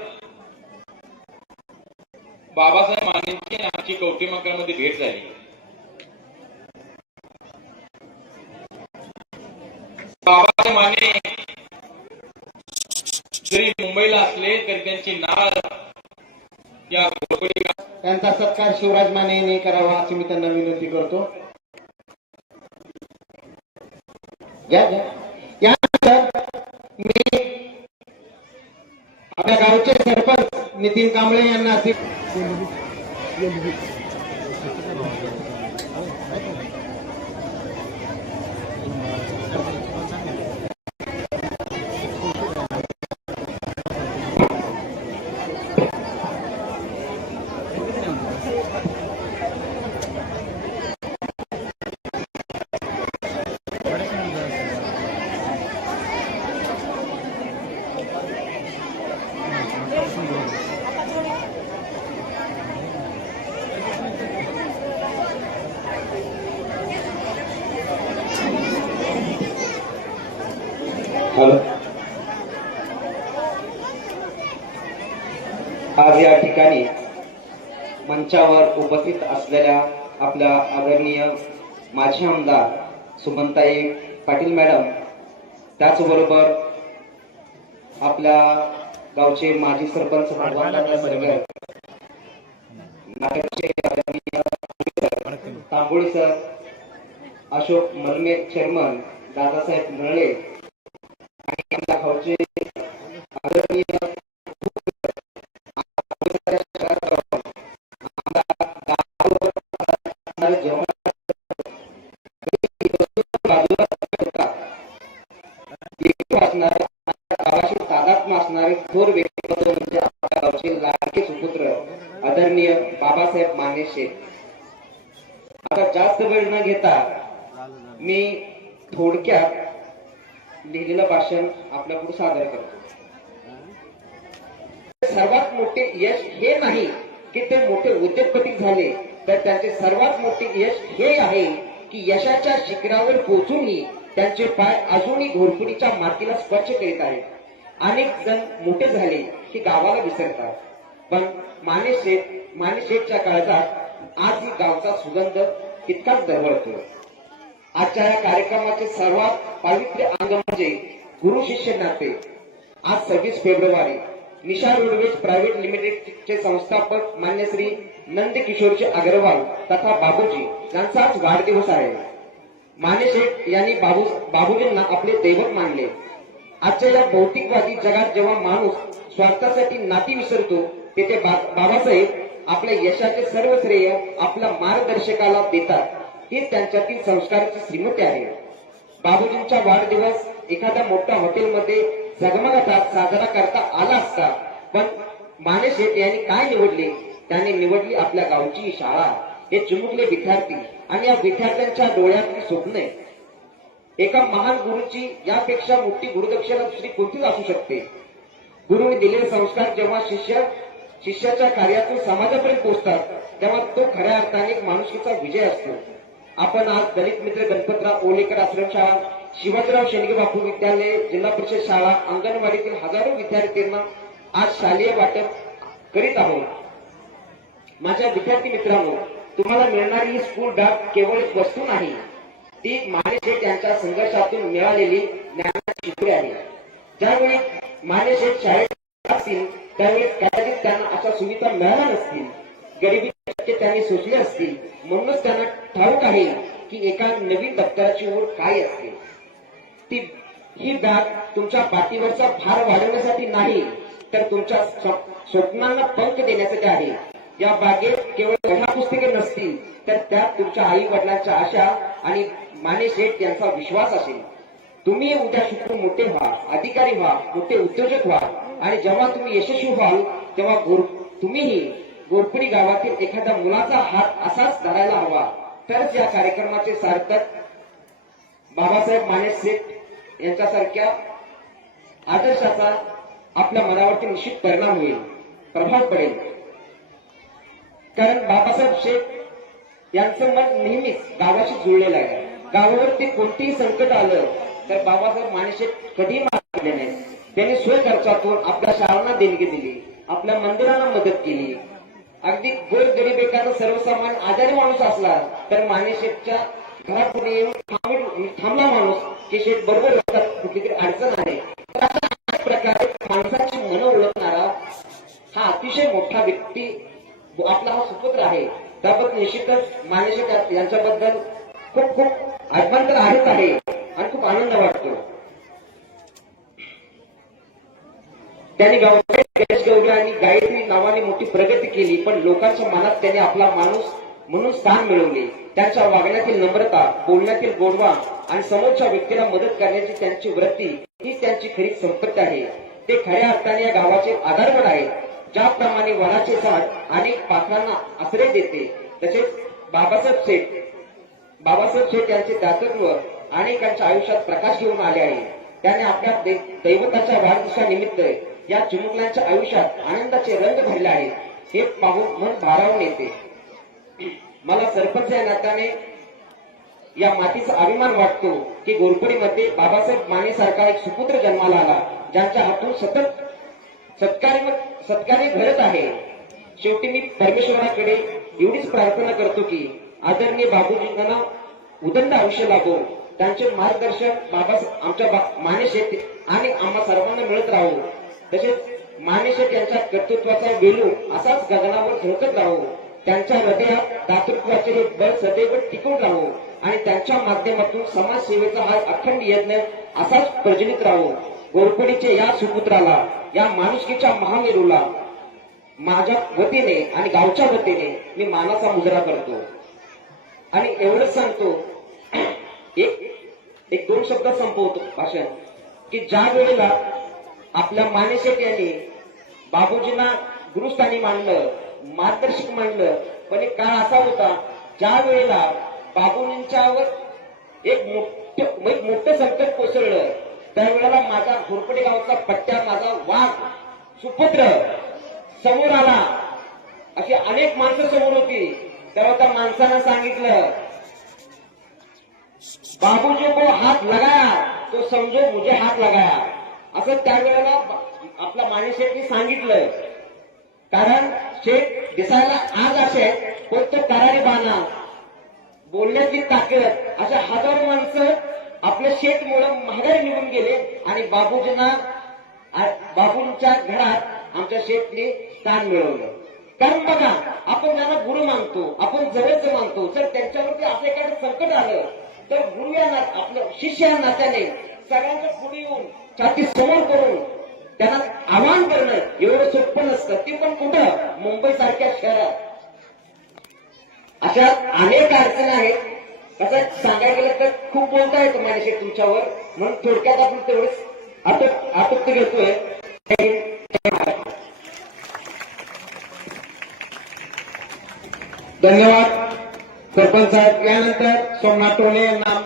बाबासाहेब मानेंची आमची कवठेमहांकाळमध्ये भेट झाली. बाबासाहेब माने जरी मुंबईला असले तरी त्यांची नाळ या त्यांचा सत्कार शिवराज माने यांनी करावा अशी मी त्यांना विनंती करतो. यानंतर मी आपल्या गावचे सरपंच नितीन कांबळे यांना असे आज या ठिकाणी मंचावर उपस्थित असलेल्या आपल्या आदरणीय माजी आमदार सुमनताई पाटील मॅडम, त्याचबरोबर आपल्या गावचे माजी सरपंच नाटकचे आदरणीय तांबोळी सर, अशोक मलमे चेअरमन, दादासाहेब नळे आणि आपल्या गावचे आदरणीय असणारे थोर व्यक्तिमत्व म्हणजे आपल्या गावचे लाडके सुपुत्र आदरणीय बाबासाहेब माने शेठ. आता जास्त वेळ न घेता मी थोडक्यात लिहिलेलं भाषण आपल्या पुढे सादर करतो. सर्वात मोठे यश हे नाही की ते मोठे उद्योगपती झाले, तर त्यांचे सर्वात मोठे यश हे आहे की यशाच्या शिखरावर पोहोचूनही त्यांचे पाय अजूनही घोरपडीच्या मातीला स्पर्श करीत आहेत. अनेक जण मोठे झाले की गावाला विसरतात, पण मानेशेठच्या काळजात आज गावचा सुगंध तितकाच दरवळतो. आजच्या या कार्यक्रमाचे सर्वात पवित्र अंग म्हणजे गुरु शिष्य नाते. आज 26 फेब्रुवारी निशा रोडवेज प्रायव्हेट लिमिटेडचे संस्थापक मान्य श्री नंदकिशोरजी अग्रवाल तथा बाबूजी यांचाच वाढदिवस आहे. मानेशेठ यांनी बाबूजींना आपले दैवत मानले. आजच्या या भौतिकवादी जगात जेव्हा माणूस स्वार्थासाठी नाती विसरतो, तेथे बाबासाहेब आपल्या यशाचे सर्व श्रेय आपल्या मार्गदर्शकाला देतात. ही त्यांच्यातील संस्काराची श्रीमती आहे. बाबूजींचा वाढदिवस एखाद्या मोठ्या हॉटेलमध्ये झगमगाटात साजरा करता आला असता, पण मानेशेठ यांनी काय निवडले? त्यांनी निवडली आपल्या गावची शाळा, हे चिमुकले विद्यार्थी आणि या विद्यार्थ्यांच्या डोळ्यातली स्वप्ने. एका महान गुरुची यापेक्षा मोठी गुरुदक्षिणा दुसरी कोणतीच असू शकते. गुरुने दिलेले संस्कार जेव्हा शिष्याच्या कार्यातून समाजापर्यंत पोहोचतात तेव्हा तो खऱ्या अर्थाने एक माणुसकीचा विजय असतो. आपण आज दलित मित्र गणपतराव ओलेकर आश्रमशाळा, शिवाजीराव शेंडगे बापू विद्यालय, जिल्हा परिषद शाळा, अंगणवाडीतील हजारो विद्यार्थ्यांना आज शालेय वाटप करीत आहोत. माझ्या विद्यार्थी मित्रांनो, तुम्हाला मिळणारी ही स्कूल बॅग केवळ एक वस्तू नाही, ती माने शेठ यांच्या संघर्षातून मिळालेली ज्ञानाची शिकवण आहे. ज्यावेळी माने शेठ शाळेत असतील त्यावेळी कदाचित त्यांना अशा सुविधा मिळाल्या नसतील, गरिबी त्यांनी सोसले असतील. म्हणूनच त्यांना ठाऊक आहे की एका नवीन दप्तराची ओढ काय असते. ही बॅग तुमच्या पाठीवरचा भार वाढवण्यासाठी नाही, तर तुमच्या स्वप्नांना पंख देण्यासाठी आहे. या बागेत केवळ वह्या पुस्तके नसतील, तर त्यात तुमच्या आई वडिलांच्या आशा आणि माने शेठ यांचा विश्वास असेल. तुम्ही उद्या शिकून मोठे व्हा, अधिकारी व्हा, मोठे उद्योजक व्हा आणि जेव्हा तुम्ही यशस्वी व्हाल तेव्हा तुम्हीही गोरपुडी गावातील एखाद्या मुलाचा हात असाच धरायला हवा. तरच या कार्यक्रमाचे सार्थक बाबासाहेब माने शेठ यांच्यासारख्या आदर्शाचा आपल्या मनावरती निश्चित परिणाम होईल, प्रभाव पडेल. कारण बाबासाहेब शेठ यांचं मन नेहमीच गावाशी जुळलेलं आहे. गावावरती कोणतेही संकट आलं तर बाबासाहेब माने शेठ कधीही मागे गेले नाही. त्यांनी स्वखर्चातून आपल्या शाळांना देणगी दिली, आपल्या मंदिरांना मदत केली. अगदी गोरगरीब एखादा सर्वसामान्य आजारी माणूस असला तर माने शेठच्या घरापुढे येऊन थांबला माणूस की शेठ बरोबर होतात, कुठली तरी अडचण आहे. अशा प्रकारे माणसाची मनं ओळखणारा हा अतिशय मोठा व्यक्ती आपला हा सुपुत्र आहे. त्याबद्दल निश्चितच माने शेठ यांच्याबद्दल खूप खूप अभिमान तर आहेच आहे आणि खूप आनंद वाटतो. त्यांनी गणेश गौरी आणि गायत्री नावाने मोठी प्रगती केली, पण लोकांच्या मनात त्यांनी आपला माणूस म्हणून स्थान मिळवले. त्यांच्या वागण्यातील नम्रता, बोलण्यातील गोडवा आणि समोरच्या व्यक्तीला मदत करण्याची त्यांची वृत्ती ही त्यांची खरी संपत्ती आहे. ते खऱ्या अर्थाने या गावाचे आधारवड आहेत. ज्याप्रमाणे वनाचे झाड अनेक पाखरांना आश्रय देते, तसेच बाबासाहेब शेठ यांचे दातृत्व अनेकांच्या आयुष्यात प्रकाश घेऊन आले आहे. त्याने आपल्या दैवताच्या वाढदिवसानिमित्त या चिमुकल्यांच्या आयुष्यात आनंदाचे रंग भरले आहेत. हे पाहून मन भारावून येते. मला सरपंच या नात्याने या मातीचा अभिमान वाटतो की गोरपुडीमध्ये बाबासाहेब माने सारखा एक सुपुत्र जन्माला आला, ज्यांच्या हातून सतत सत्कार्य घडत आहे. शेवटी मी परमेश्वराकडे एवढीच प्रार्थना करतो की आदरणीय बाबूजींना उदंड आयुष्य लाभो. त्यांचे मार्गदर्शन आमच्या माने शेठ आणि आम्हा सर्वांना मिळत राहू. तसेच माने शेठ यांच्या कर्तृत्वाचा वेलू असाच गगनावर झळकत राहू. त्यांच्या हृदयात दातृत्वाचे हे बळ सदैव टिकून राहू आणि त्यांच्या माध्यमातून समाजसेवेचा हा अखंड यज्ञ असाच प्रज्वलित राहू. गोरपुडीचे या सुपुत्राला, या माणुसकीच्या महामेरूला माझ्या वतीने आणि गावच्या वतीने मी मानाचा मुजरा करतो आणि एवढंच सांगतो. एक दोन शब्द संपवतो भाषण की ज्या वेळेला आपल्या माने शेठ यांनी बाबूजींना गुरुस्थानी मांडलं, मार्गदर्शक मांडलं, पण एक काळ असा होता ज्या वेळेला बाबूंच्यावर एक मोठं संकट कोसळलं. त्यावेळेला माझा घोरपडे गावचा पट्ट्या, माझा वाघ सुपुत्र समोर आला. अशी अनेक माणसं समोर होती. तेव्हा त्या माणसानं सांगितलं, बाबूजी को हात लगाया तो समजो मुझे हात लगाया. असं त्यावेळेला आपल्या माने शेठनी सांगितलं. कारण शेठ दिसायला आज असे पण तो करारी बाणा, बोलण्याची ताकद, अशा हजारो माणसं आपल्या शेठमुळे माघारी निघून गेले आणि बाबूंच्या घरात आमच्या शेठने स्थान मिळवलं. कारण बघा, आपण ज्यांना गुरु मानतो, आपण जवळचं मानतो, जर त्यांच्यावरती असं एखादं संकट आलं तर गुरु या आपल्या शिष्य या नात्याने सगळ्यांच्या पुढे येऊन छाती समोर करून त्यांना आवाहन करणं एवढं सोपं नसतं. ते पण कुठं? मुंबई सारख्या शहरात. अशा अनेक अडचणी आहेत. कसं सांगायला गेलं तर खूप बोलता येतं माझ्याशी तुमच्यावर, म्हणून थोडक्यात आपण तेवढेच आटुक्त घेतोय. धन्यवाद सरपंच साहेब. यानंतर सोमनाथ टोले यांना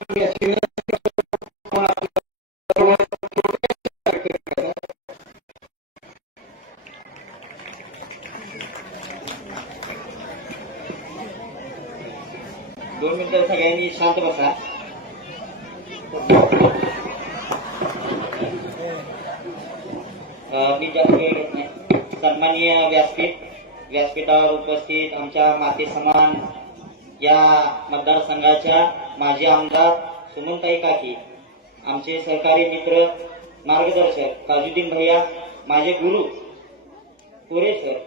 मी जास्त वेळ घेत नाही. सन्माननीय व्यासपीठावर उपस्थित आमच्या माते समान या मतदारसंघाच्या माजी आमदार सुमनताई काकी, आमचे सहकारी मित्र मार्गदर्शक ताजुद्दीन भैया, माझे गुरु कोरे सर,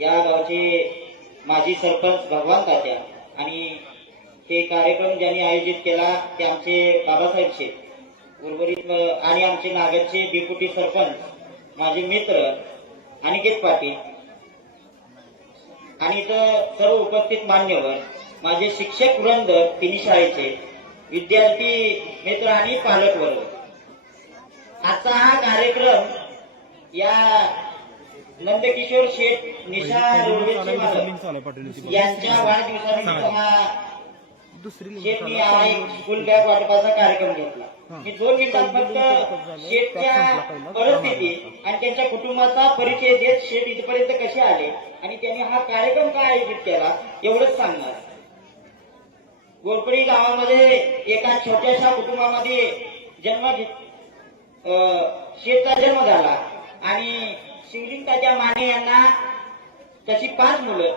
या गावचे माजी सरपंच भगवान तात्या, आणि हे कार्यक्रम ज्यांनी आयोजित केला ते आमचे बाबासाहेब शेठ उर्वरित, आणि आमचे नागरचे डेप्युटी सरपंच माझे मित्र अनिकेत पाटील, आणि इथं सर्व उपस्थित मान्यवर, माझे शिक्षक वृंद, तिन्ही शाळेचे विद्यार्थी मित्र आणि पालक वर्ग. आजचा हा कार्यक्रम या नंदकिशोर शेठ निशा रोडवेचे मालक यांच्या वाढदिवसानिमित्त हा शेठनी हा एक स्कूल बॅग वाटपाचा कार्यक्रम घेतला. मी 2 मिनिटात फक्त शेठच्या परिस्थिती आणि त्यांच्या कुटुंबाचा परिचय देत शेठ इथपर्यंत कसे आले आणि त्यांनी हा कार्यक्रम का आयोजित केला एवढंच सांगणार. गोरपडी गावामध्ये एका छोट्याशा कुटुंबामध्ये शेठचा जन्म झाला आणि शिवलिंग तात्या माने यांना तशी 5 मुलं.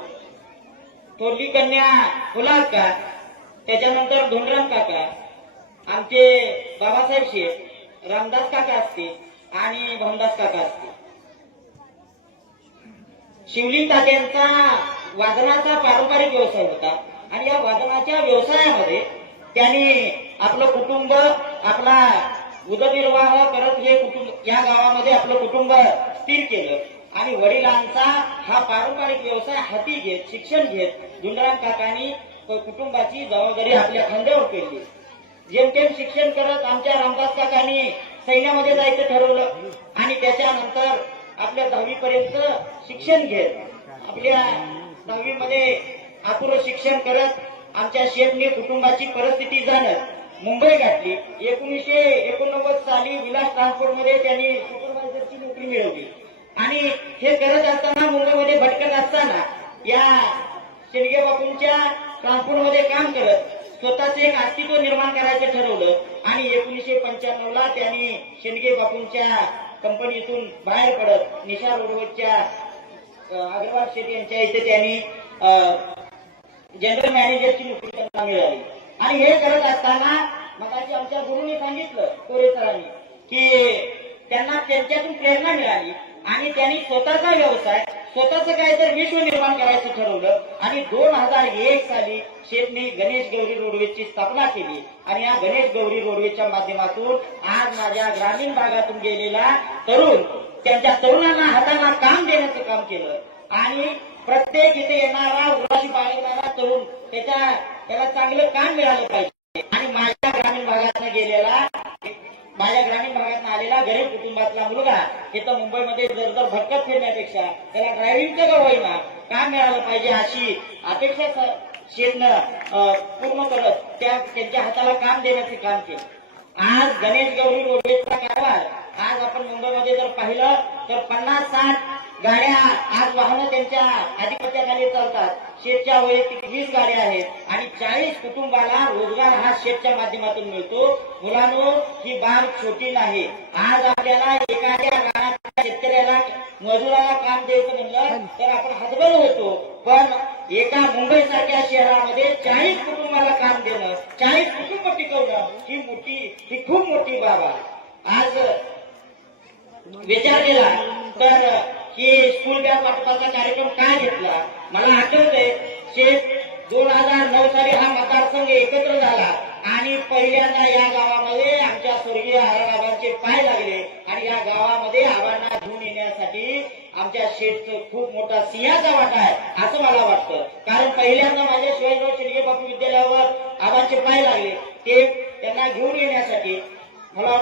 थोरली कन्या फुलाका, त्याच्यानंतर धोंडराम काका, आमचे बाबासाहेब शेठ, रामदास काका असते आणि भामदास काका असते. शिवलिंग तात्यांचा वादनाचा पारंपरिक व्यवसाय होता आणि या वादनाच्या व्यवसायामध्ये त्यांनी आपलं कुटुंब, आपला उदरनिर्वाह करत हे कुटुंब या गावामध्ये आपलं कुटुंब स्थिर केलं आणि वडिलांचा हा पारंपरिक व्यवसाय हाती घेत शिक्षण घेत धुंडराम काकांनी कुटुंबाची जबाबदारी आपल्या खांद्यावर पेलली. जेमतेम शिक्षण करत आमच्या रामदास काकांनी सैन्यामध्ये जायचं ठरवलं आणि त्याच्यानंतर आपल्या 10वी पर्यंत शिक्षण घेत आपल्या 10वी मध्ये अपुरं शिक्षण करत आमच्या शेठने कुटुंबाची परिस्थिती जाणत मुंबई गाठली. 1989 साली विलास ट्रान्सपोर्टमध्ये त्यांनी सुपरवायझरची नोकरी मिळवली आणि हे करत असताना मुंबईमध्ये भटकत असताना या शेंडगे बापूंच्या ट्रान्सपोर्टमध्ये काम करत स्वतःचे एक अस्तित्व निर्माण करायचं ठरवलं आणि 1995 त्यांनी शेंडगे बापूंच्या कंपनीतून बाहेर पडत निशा रोडवरच्या अग्रवाल शेठ यांच्या इथे त्यांनी जनरल मॅनेजरची नोकरी त्यांना मिळाली. आणि हे करत असताना मगाशी आमच्या गुरुंनी सांगितलं कोरे सरांनी की त्यांना त्यांच्यातून प्रेरणा मिळाली आणि त्यांनी स्वतःचा व्यवसाय, स्वतःचं काहीतरी विश्व निर्माण करायचं ठरवलं आणि 2001 साली शेठने गणेश गौरी रोडवेजची स्थापना केली आणि या गणेश गौरी रोडवेजच्या माध्यमातून आज माझ्या ग्रामीण भागातून गेलेला तरुण त्यांच्या तरुणांना हातांना काम देण्याचं काम केलं आणि प्रत्येक इथे येणारा उराशी बाळगणारा तरुण त्याला चांगलं काम मिळालं पाहिजे. आणि माझ्या ग्रामीण भागातनं गेलेला, माझ्या ग्रामीण भागातून आलेला गरीब कुटुंबातला मुलगा इथं मुंबईमध्ये जर भटकत फिरण्यापेक्षा त्याला ड्रायव्हिंगचं का होईना काम मिळालं पाहिजे अशी अपेक्षा शेठनं पूर्ण करत त्यांच्या हाताला काम देण्याचे काम केलं. आज गणेश गौरी रोडवेजचा कारभार आज आपण मुंबईमध्ये जर पाहिलं तर 50-60 गाड्या आज वाहनं त्यांच्या आधिपत्याखाली चालतात. शेठच्या वैयक्तिक 20 गाड्या आहेत आणि 40 कुटुंबाला रोजगार हा शेठच्या माध्यमातून मिळतो. मुलांनो, ही बाब छोटी नाही. आज आपल्याला एखाद्या रानातल्या शेतकऱ्याला मजुराला काम द्यायचं म्हणलं तर आपण हतबल होतो, पण एका मुंबई सारख्या शहरामध्ये 40 कुटुंबाला काम देणं, 40 कुटुंब टिकवणं ही खूप मोठी बाब आहे. आज विचार केला तर की स्कूल बॅग वाटपाचा कार्यक्रम का घेतला. मला आठवतंय शेठ 2009 साली हा मतदारसंघ एकत्र झाला आणि पहिल्यांदा या गावामध्ये आमच्या स्वर्गीय आबांचे पाय लागले आणि या गावामध्ये आबांना घेऊन येण्यासाठी आमच्या शेठचं खूप मोठा सिंहाचा वाटा आहे असं मला वाटतं. कारण पहिल्यांदा माझ्या शिवाजीराव शेंडगे बापू विद्यालयावर आबांचे पाय लागले, ते त्यांना घेऊन येण्यासाठी मला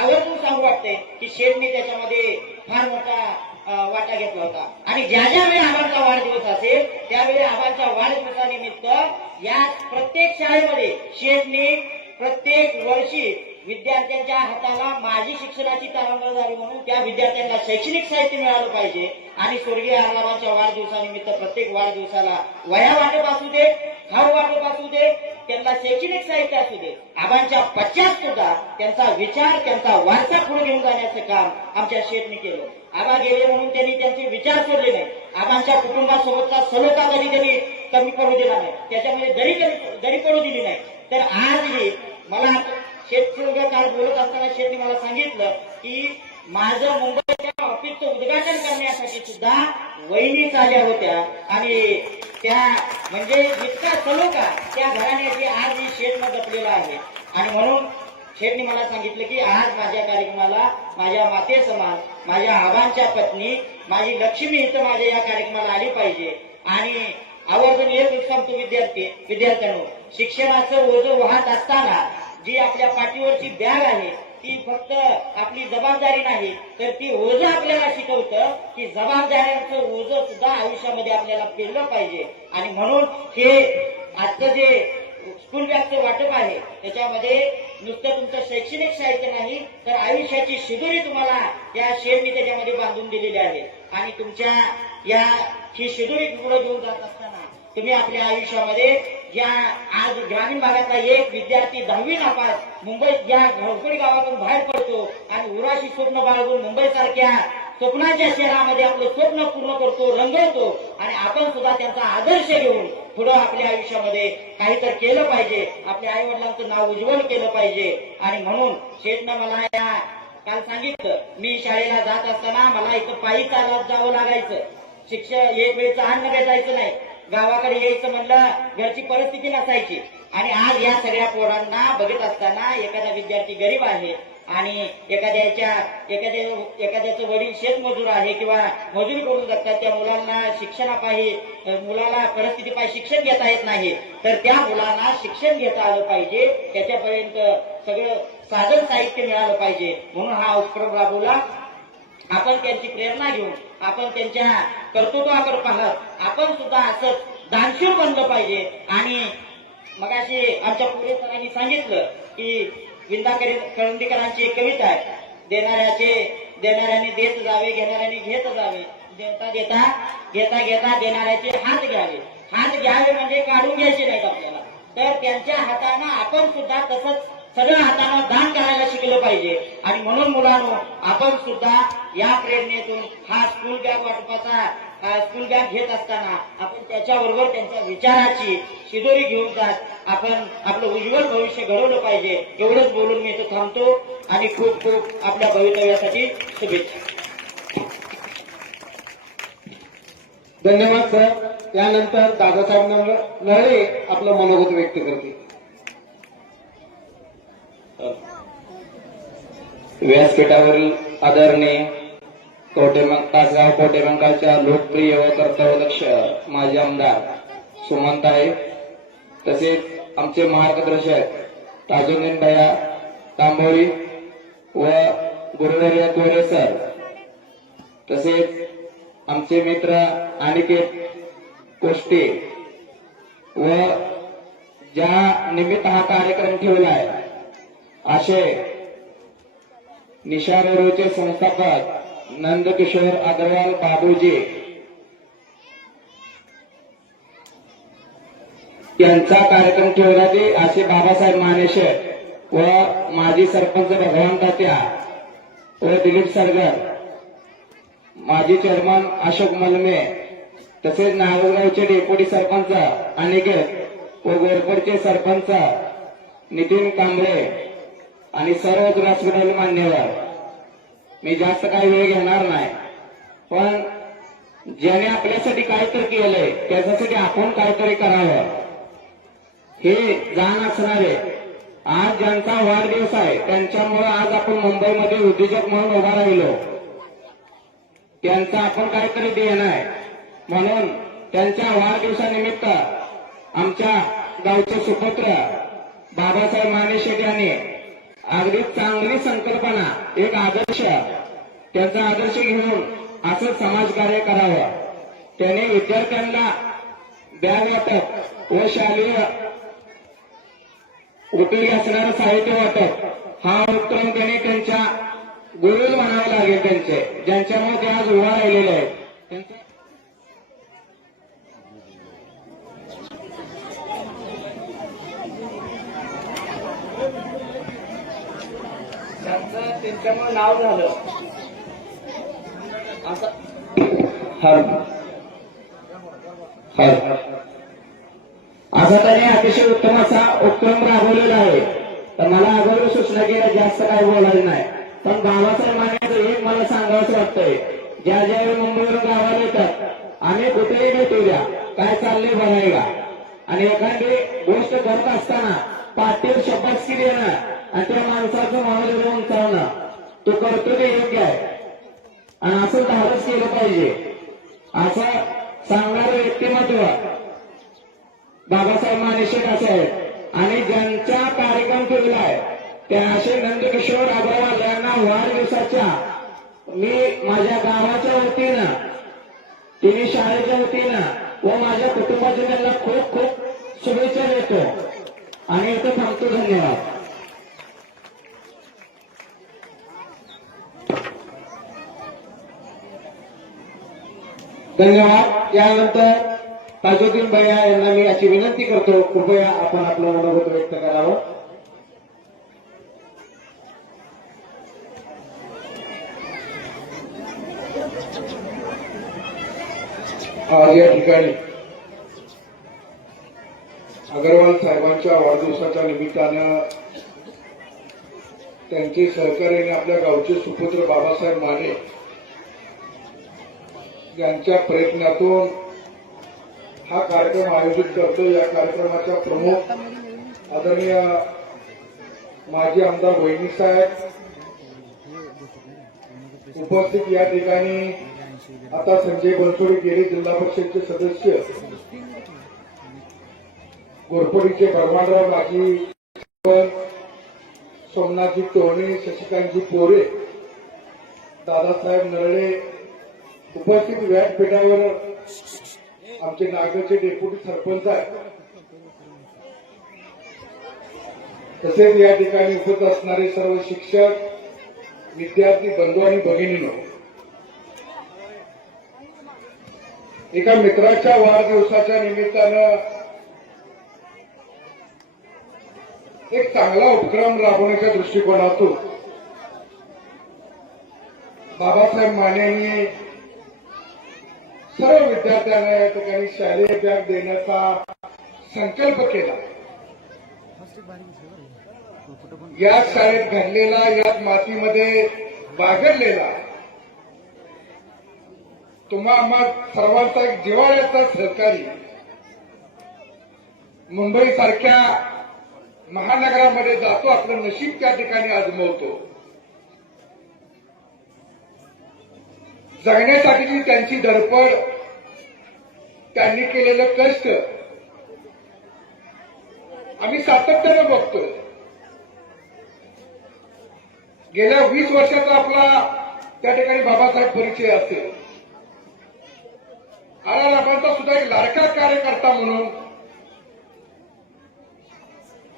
आवर्जून सांगू वाटते की शेठने त्याच्यामध्ये फार मोठा वाटा घेतला होता. आणि ज्या वेळी आबांचा वाढदिवस असेल त्यावेळी आबांच्या वाढदिवसानिमित्त या प्रत्येक शाळेमध्ये शेठने प्रत्येक वर्षी विद्यार्थ्यांच्या हाताला माझी शिक्षणाची तारंबळ झाली म्हणून त्या विद्यार्थ्यांना शैक्षणिक साहित्य मिळालं पाहिजे आणि स्वर्गीय आबांच्या वाढदिवसानिमित्त प्रत्येक वाढदिवसाला वह्या वाटप असू दे, खाऊ वाटप असू दे, त्यांना शैक्षणिक साहित्य असू दे, आबांच्या पश्चात सुद्धा त्यांचा विचार, त्यांचा वारसा पुढे घेऊन जाण्याचं काम आमच्या शेठने केलं. आबा गेले म्हणून त्यांनी त्यांचे विचार सोडले नाही. आबांच्या कुटुंबासोबतचा सलोखा कधी त्यांनी कमी पडू दिला नाही, त्याच्यामध्ये दरी पडू दिली नाही. तर आजही मला शेतकरी काल बोलत असताना शेठने मला सांगितलं की माझं मुंबईच्या ऑफिसचं उद्घाटन करण्यासाठी सुद्धा वहिनीच आल्या होत्या आणि त्या म्हणजे इतका सलोखा त्या घराण्याची आज ही शेठनं जपलेला आहे. आणि म्हणून शेठने मला सांगितलं की आज माझ्या कार्यक्रमाला माझ्या माते समान माझ्या आबांच्या पत्नी माझी लक्ष्मी इथं माझ्या या कार्यक्रमाला आली पाहिजे. आणि आवर्जून एक सांगतो विद्यार्थ्यांनो, शिक्षणाचं ओझं वाहत असताना जी आपल्या पाठीवरची बॅग आहे ती फक्त आपली जबाबदारी नाही, तर ती ओझं आपल्याला शिकवतं की जबाबदाऱ्यांचं ओझं सुद्धा आयुष्यामध्ये आपल्याला पेललं पाहिजे. आणि म्हणून हे आजचं जे स्कूल बॅगचं वाटप आहे त्याच्यामध्ये नुसतं तुमचं शैक्षणिक साहित्य नाही, तर आयुष्याची शिदोरी तुम्हाला या शेठने त्याच्यामध्ये बांधून दिलेली आहे. आणि तुमच्या या ही शिदोरी पुढे घेऊन जात असताना तुम्ही आपल्या आयुष्यामध्ये ज्या आज ग्रामीण भागातला एक विद्यार्थी 10वी नापास मुंबईत ज्या घरकुडी गावातून बाहेर पडतो आणि उराशी स्वप्न बाळगून मुंबईसारख्या स्वप्नांच्या शहरामध्ये आपलं स्वप्न पूर्ण करतो, रंगवतो. आणि आपण सुद्धा त्यांचा आदर्श घेऊन पुढं आपल्या आयुष्यामध्ये काहीतरी केलं पाहिजे, आपल्या आई वडिलांचं नाव उज्ज्वल केलं पाहिजे. आणि म्हणून शेठनं मला या काल सांगितलं, मी शाळेला जात असताना मला इथं पायी चालत जावं लागायचं, शिक्षण एक वेळेचं अन्न भेटायचं नाही, गावाकडे यायचं म्हणलं घरची परिस्थिती नसायची. आणि आज या सगळ्या पोरांना बघत असताना एखादा विद्यार्थी गरीब आहे आणि एखाद्याचं वडील शेतमजूर आहे किंवा मजुरी करून जातात, त्या मुलांना मुलाला परिस्थितीपायी शिक्षण घेता येत नाही, तर त्या मुलांना शिक्षण घेता आलं पाहिजे, त्याच्यापर्यंत सगळं साधन साहित्य मिळालं पाहिजे. म्हणून हा उपक्रम राबवला. आपण त्यांची प्रेरणा घेऊन आपण त्यांच्या कर्तृत्वाकडे पाहत आपण सुद्धा असंच दानशूर बनलं पाहिजे. आणि मगाशी आमच्या पुढे सरांनी सांगितलं की विंदा करंदीकरांची एक कविता आहे, देणाऱ्याने देत जावे, घेणाऱ्याने घेत जावे, घेता घेता देणाऱ्याचे हात घ्यावे. हात घ्यावे म्हणजे काढून घ्यायचे नाहीत आपल्याला, तर त्यांच्या हातानं आपण सुद्धा तसंच सगळ्या हातानं दान करायला शिकलं पाहिजे. आणि म्हणून मुलांनो, आपण सुद्धा या प्रेरणेतून हा स्कूल बॅग घेत असताना आपण त्याच्याबरोबर त्यांच्या विचाराची शिदोरी घेऊन जात आपण आपलं उज्ज्वल भविष्य घडवलं पाहिजे. एवढंच बोलून मी इथं थांबतो आणि खूप खूप आपल्या भवितव्यासाठी शुभेच्छा. धन्यवाद सर. यानंतर दादासाहेब नळे आपलं मनोगत व्यक्त करतील. व्यासपीठावरील आदरणीय तासगाव कोटेबंगालच्या लोकप्रिय व कर्तव्यदक्ष माजी आमदार सुमनताई, तसेच आमचे मार्गदर्शक ताजुद्दीन भैया तांबोळी व गुरुवर्य कोरे सर, तसेच आमचे मित्र अनिकेत कोष्टे व ज्या निमित्त हा कार्यक्रम ठेवलाय असे निशा रेडिओचे संस्थापक नंदकिशोर अग्रवाल बाबूजी यांचा कार्यक्रम ठेवण्याचे असे बाबासाहेब मानेशेठ व माजी सरपंच भगवान तात्या व दिलीप सरगर, माजी चेअरमन अशोक मलमे, तसेच नागोगावचे डेप्युटी सरपंच अनिकेत व गोरपडचे सरपंच नितीन कांबळे आणि सर्वच व्यासपीठातील मान्यवर. मी जास्त काही वेळ घेणार नाही, पण ज्याने आपल्यासाठी काहीतरी केलंय त्याच्यासाठी आपण काहीतरी करावं हे जाण असणारे आज ज्यांचा वाढदिवस आहे त्यांच्यामुळे आज आपण मुंबईमध्ये उद्योजक म्हणून उभा राहिलो, त्यांचा आपण काहीतरी देणं आहे. म्हणून त्यांच्या वाढदिवसानिमित्त आमच्या गावचे सुपुत्र बाबासाहेब मानेशेठ यांनी अगदी चांगली संकल्पना, एक आदर्श, त्यांचा आदर्श घेऊन असं समाजकार्य करावं. त्याने विद्यार्थ्यांना बॅग वाटप व शालेय उपयोगी असणारं साहित्य वाटप हा उपक्रम त्याने त्यांच्या गुरुज म्हणावं लागेल, त्यांचे ज्यांच्यामुळे ते आज उभा राहिलेले आहेत. त्यांचं त्यांच्यामुळे नाव झालं असं. असा त्याने अतिशय उत्तम असा उपक्रम राबवलेला आहे. तर मला अगोदर सूचना केल्या, जास्त काही बोलायचं नाही. पण बाबासाहेब मान्याचं एक मला सांगावंच वाटतंय, ज्या ज्यावेळी मुंबईवरून गावाला येतात आम्ही कुठेही भेटू द्या, काय चाललंय बघायला, आणि एखादी गोष्ट करत असताना पाठीवर शब्दास्की देणं आणि त्या माणसाचं मनोबल उंचावणं, तो करतो ते योग्य आहे आणि असं धाडस केलं पाहिजे असं सांगणारं व्यक्तिमत्व बाबासाहेब मानेशेठ असे आहेत. आणि ज्यांचा कार्यक्रम केलेला आहे त्या असे नंदकिशोर अग्रवाल यांना वाढदिवसाच्या मी माझ्या गावाच्या वतीनं, तिन्ही शाळेच्या वतीनं व माझ्या कुटुंबाच्या त्यांना खूप खूप शुभेच्छा देतो आणि इथं थांबतो. धन्यवाद. धन्यवाद. यानंतर ताजुद्दीन भैया यांना मी अशी विनंती करतो, कृपया आपण आपलं मनोगत व्यक्त करावं. आज या ठिकाणी अग्रवाल साहेबांच्या वाढदिवसाच्या निमित्तानं त्यांचे सहकार्याने आपल्या गावचे सुपुत्र बाबासाहेब माने यांच्या प्रयत्नातून हा कार्यक्रम आयोजित करतो. या कार्यक्रमाच्या प्रमुख आदरणीय माजी आमदार वहिनी साहेब उपस्थित. या ठिकाणी आता संजय बनसोडे गेले जिल्हा परिषदचे सदस्य, घोरपडीचे भगवानराव माजी, सोमनाथजी टोणे, शशिकांतजी पोरे, दादासाहेब नरळे उपस्थित. व्यासपीठावर आमचे नागरचे डेप्युटी सरपंच आहेत, तसेच या ठिकाणी उपस्थित असणारे सर्व शिक्षक, विद्यार्थी बंधू आणि भगिनींनो, एका मित्राच्या वाढदिवसाच्या निमित्तानं एक चांगला उपक्रम राबवण्याच्या दृष्टिकोनातून बाबासाहेब माने यांनी सर्व विद्यार्थ्यांना या ठिकाणी शालेय बॅग देण्याचा संकल्प केला. या शाळेत घडलेला, याच मातीमध्ये बागडलेला तुम्हा आम्हा सर्वांचा एक जिव्हाळ्याचा सहकारी मुंबईसारख्या महानगरामध्ये जातो, आपलं नशीब त्या ठिकाणी आजमावतो. जगण्यासाठीची त्यांची धडपड, त्यांनी केलेलं कष्ट आम्ही सातत्यानं बघतोय. गेल्या 20 वर्षाचा आपला त्या ठिकाणी बाबासाहेब परिचय असेल. आराराबांचा सुद्धा एक लाडका कार्यकर्ता म्हणून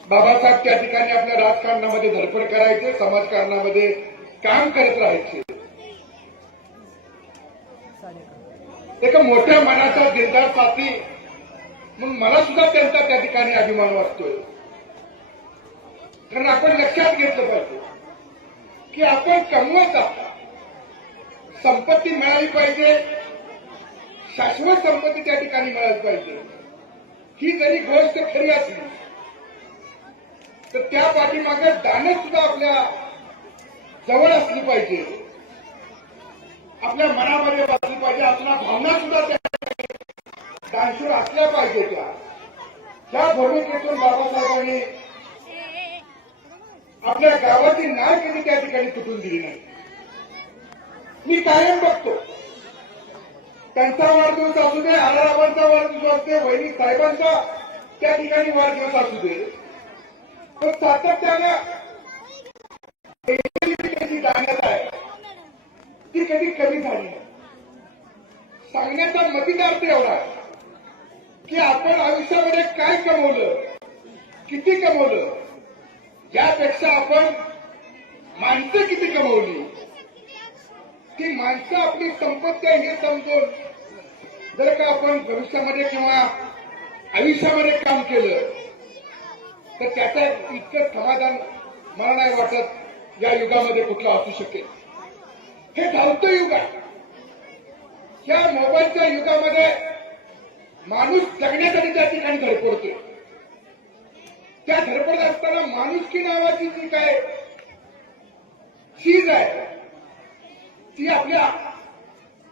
बाबासाहेब त्या ठिकाणी आपल्या राजकारणामध्ये धडपड करायचे, समाजकारणामध्ये काम करत राहायचे. एक मोठ्या मनाचा दिलदार साथी म्हणून मला सुद्धा त्यांचा त्या ठिकाणी अभिमान वाटतोय. कारण आपण लक्षात घेतलं पाहिजे की आपण कमवत आहोत, संपत्ती मिळाली पाहिजे, शाश्वत संपत्ती त्या ठिकाणी मिळाली पाहिजे. ही जरी गोष्ट खरी असली तर त्या पाठीमागे दानत सुद्धा आपल्या जवळ असली पाहिजे, आपल्या मनामध्ये बसली पाहिजे, आपल्या भावना सुद्धा त्या दानशूर असल्या पाहिजे. त्या भूमिकेतून बाबासाहेबांनी आपल्या गावाची नाळ कधी त्या ठिकाणी तुटून दिली नाही. मी कायम बघतो, त्यांचा वाढदिवस असू दे, आलाराबांचा वाढदिवस असू दे, वहिनी साहेबांचा त्या ठिकाणी वाढदिवस असू दे, पण सातत्यानं त्याची जाण्यात आहे ती कधी कमी झाली नाही. सांगण्याचा मतितार्थ एवढा आहे की आपण आयुष्यामध्ये काय कमवलं, किती कमवलं, यापेक्षा आपण माणसं किती कमवली, ती माणसं आपली संपत्ती आहे हे समजून जर का आपण भविष्यामध्ये किंवा आयुष्यामध्ये काम केलं तर त्याचं इतकं समाधान मला नाही वाटत या युगामध्ये कुठला असू शकेल. हे धावतं युग आहे. या मोबाईलच्या युगामध्ये माणूस जगण्यासाठी त्या ठिकाणी धडपडतोय. त्या धडपडत असताना माणुसकी नावाची जी काय चीज आहे ती आपल्या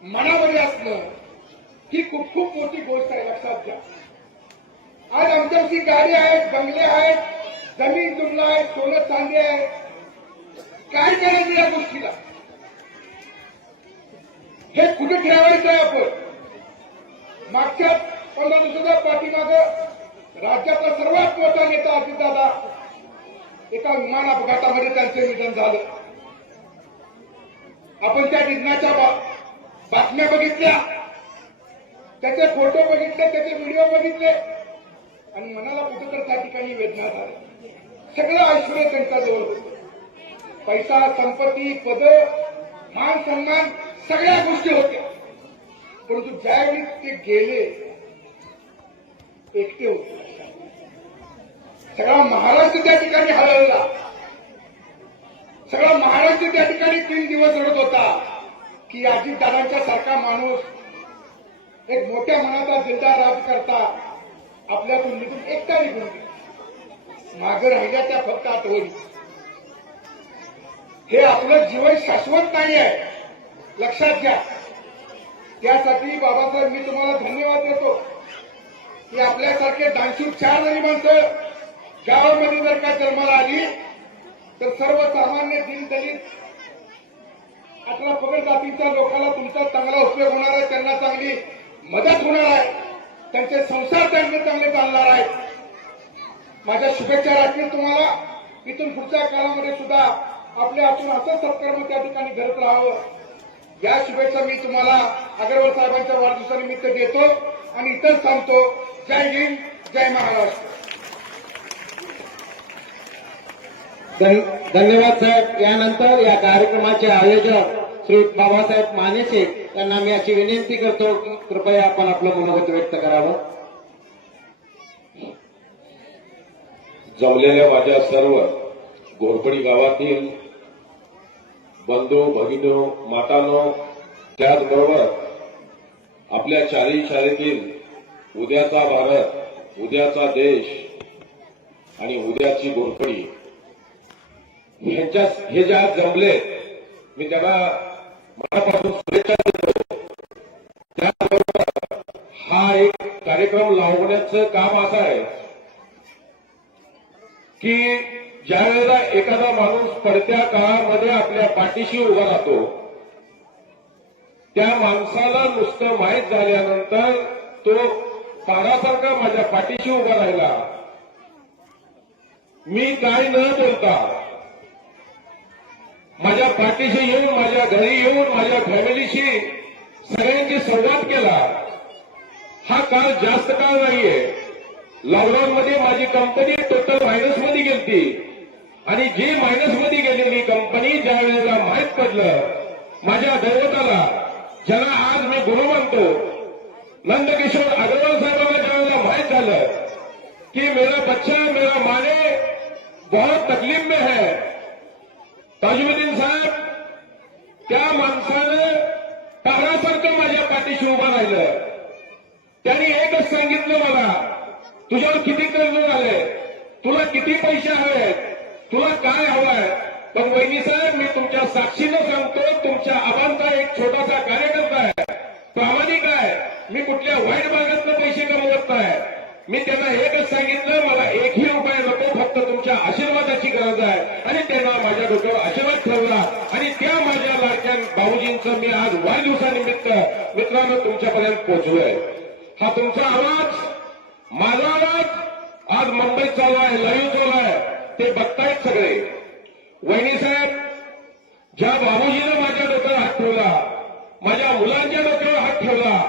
मनामध्ये असणं ही खूप खूप मोठी गोष्ट आहे. लक्षात घ्या. आज आमच्याशी गाडी आहेत, बंगले आहेत, जमीन जुमला आहे, सोनं चांदी आहे. काय करायचं या गोष्टीला? हे कुठे ठेवायचं आहे आपण? मागच्या 15 दिवसाच्या पाठीमागं राज्याचा सर्वात मोठा नेता अजितदादा एका विमान अपघातामध्ये त्यांचे निधन झालं. आपण त्या निधनाच्या बातम्या बघितल्या, त्याचे फोटो बघितले, त्याचे व्हिडिओ बघितले आणि मनाला कुठेतरी त्या ठिकाणी वेदना झाली. सगळं ऐश्वर्य त्यांच्याजवळ होतं. पैसा, संपत्ती, पद, मान सन्मान सगळ्या गोष्टी होत्या. परंतु ज्यावेळी ते गेले एकटे होते. सगळा महाराष्ट्र त्या ठिकाणी हरवला. सगळा महाराष्ट्र त्या ठिकाणी 3 दिवस रडत होता की अजितदादांच्या सारखा माणूस, एक मोठ्या मनाचा दिलदार राजकर्ता आपल्यातून निघून एकटा निघून गेला. मागं राहिल्या त्या फक्त आठवणी. हे आपलं जीवन शाश्वत नाही आहे, लक्षात घ्या. त्यासाठी बाबासाहेब मी तुम्हाला धन्यवाद देतो की आपल्यासारखे 4 जणी माणसं गावामध्ये जर का जन्माला आली तर सर्वसामान्य दीनदलित 18 पगड जातीच्या लोकांना तुमचा चांगला उपयोग होणार आहे, त्यांना चांगली मदत होणार आहे, त्यांचे संसार त्यांचे चांगले चालणार आहेत. माझ्या शुभेच्छा राहतील तुम्हाला. इथून पुढच्या काळामध्ये सुद्धा आपल्या हातून असं सत्कर्म त्या ठिकाणी घडत राहावं या शुभेच्छा मी तुम्हाला अग्रवाल साहेबांच्या वाढदिवसानिमित्त देतो आणि इथंच थांबतो. जय हिंद, जय महाराष्ट्र. धन्यवाद साहेब. यानंतर या कार्यक्रमाचे आयोजक श्री बाबासाहेब मानेचे यांना मी अशी विनंती करतो की कृपया आपण आपलं मनोगत व्यक्त करावं. जमलेल्या माझ्या सर्व घोरपडी गावातील बंधू भगिनी मातांनो, त्याचबरोबर आपल्या चारही शाळेतील उद्याचा भारत, उद्याचा देश आणि उद्याची घोरपडी हे ज्या जमले मी त्यांना मनापासून शुभेच्छा देतो. त्याचबरोबर हा एक कार्यक्रम लावण्याचं काम असं आहे की ज्या वेळेला एखादा माणूस पडत्या काळामध्ये आपल्या पाठीशी उभा राहतो, त्या माणसाला नुसतं माहीत झाल्यानंतर तो पारासारखा माझ्या पाठीशी उभा राहिला. मी काय न बोलता माझ्या पाठीशी येऊन, माझ्या घरी येऊन, माझ्या फॅमिलीशी सगळ्यांशी संवाद केला. हा काळ जास्त काळ नाहीये. लॉकडाऊनमध्ये माझी कंपनी टोटल मायनसमध्ये गेलती आणि जी मायनसमध्ये गेलेली कंपनी ज्या वेळेला माहीत पडलं माझ्या दैवताला, ज्याला आज मी गुरु मानतो, नंदकिशोर अग्रवाल साहेबांना ज्या वेळेला माहीत झालं कि मेरा बच्चा, मेरा माने बहुत तकलीफ में है, ताजुद्दीन साहेब त्या माणसानं पारासारखं माझ्या पाठीशी उभं राहिलं. त्यांनी एकच सांगितलं मला, तुझ्यावर किती कर्ज झाले, तुला किती पैसे हवेत, तुला काय हवंय, पण वहिनी साहेब मी तुमच्या साक्षीनं सांगतो, तुमच्या आबांचा एक छोटासा कार्यकर्ता आहे, प्रामाणिक आहे, मी कुठल्या वाईट भागातनं पैसे कमवत नाही. मी त्यांना एकच सांगितलं, मला 1ही रुपया नको, फक्त तुमच्या आशीर्वादाची गरज आहे. आणि त्यांना माझ्या डोक्यावर आशीर्वाद ठेवला आणि त्या माझ्या लाडक्या भाऊजींचं मी आज वाढदिवसानिमित्त मित्रांनो तुमच्यापर्यंत पोहोचलोय. हा तुमचा आवाज, माझा आवाज आज मुंबईत चालू आहे, लाईव्ह चालू आहे, ते बघतायत सगळे. वहिनी साहेब, ज्या बाबूजीनं माझ्या डोक्यावर हात ठेवला, माझ्या मुलांच्या डोक्यावर हात ठेवला,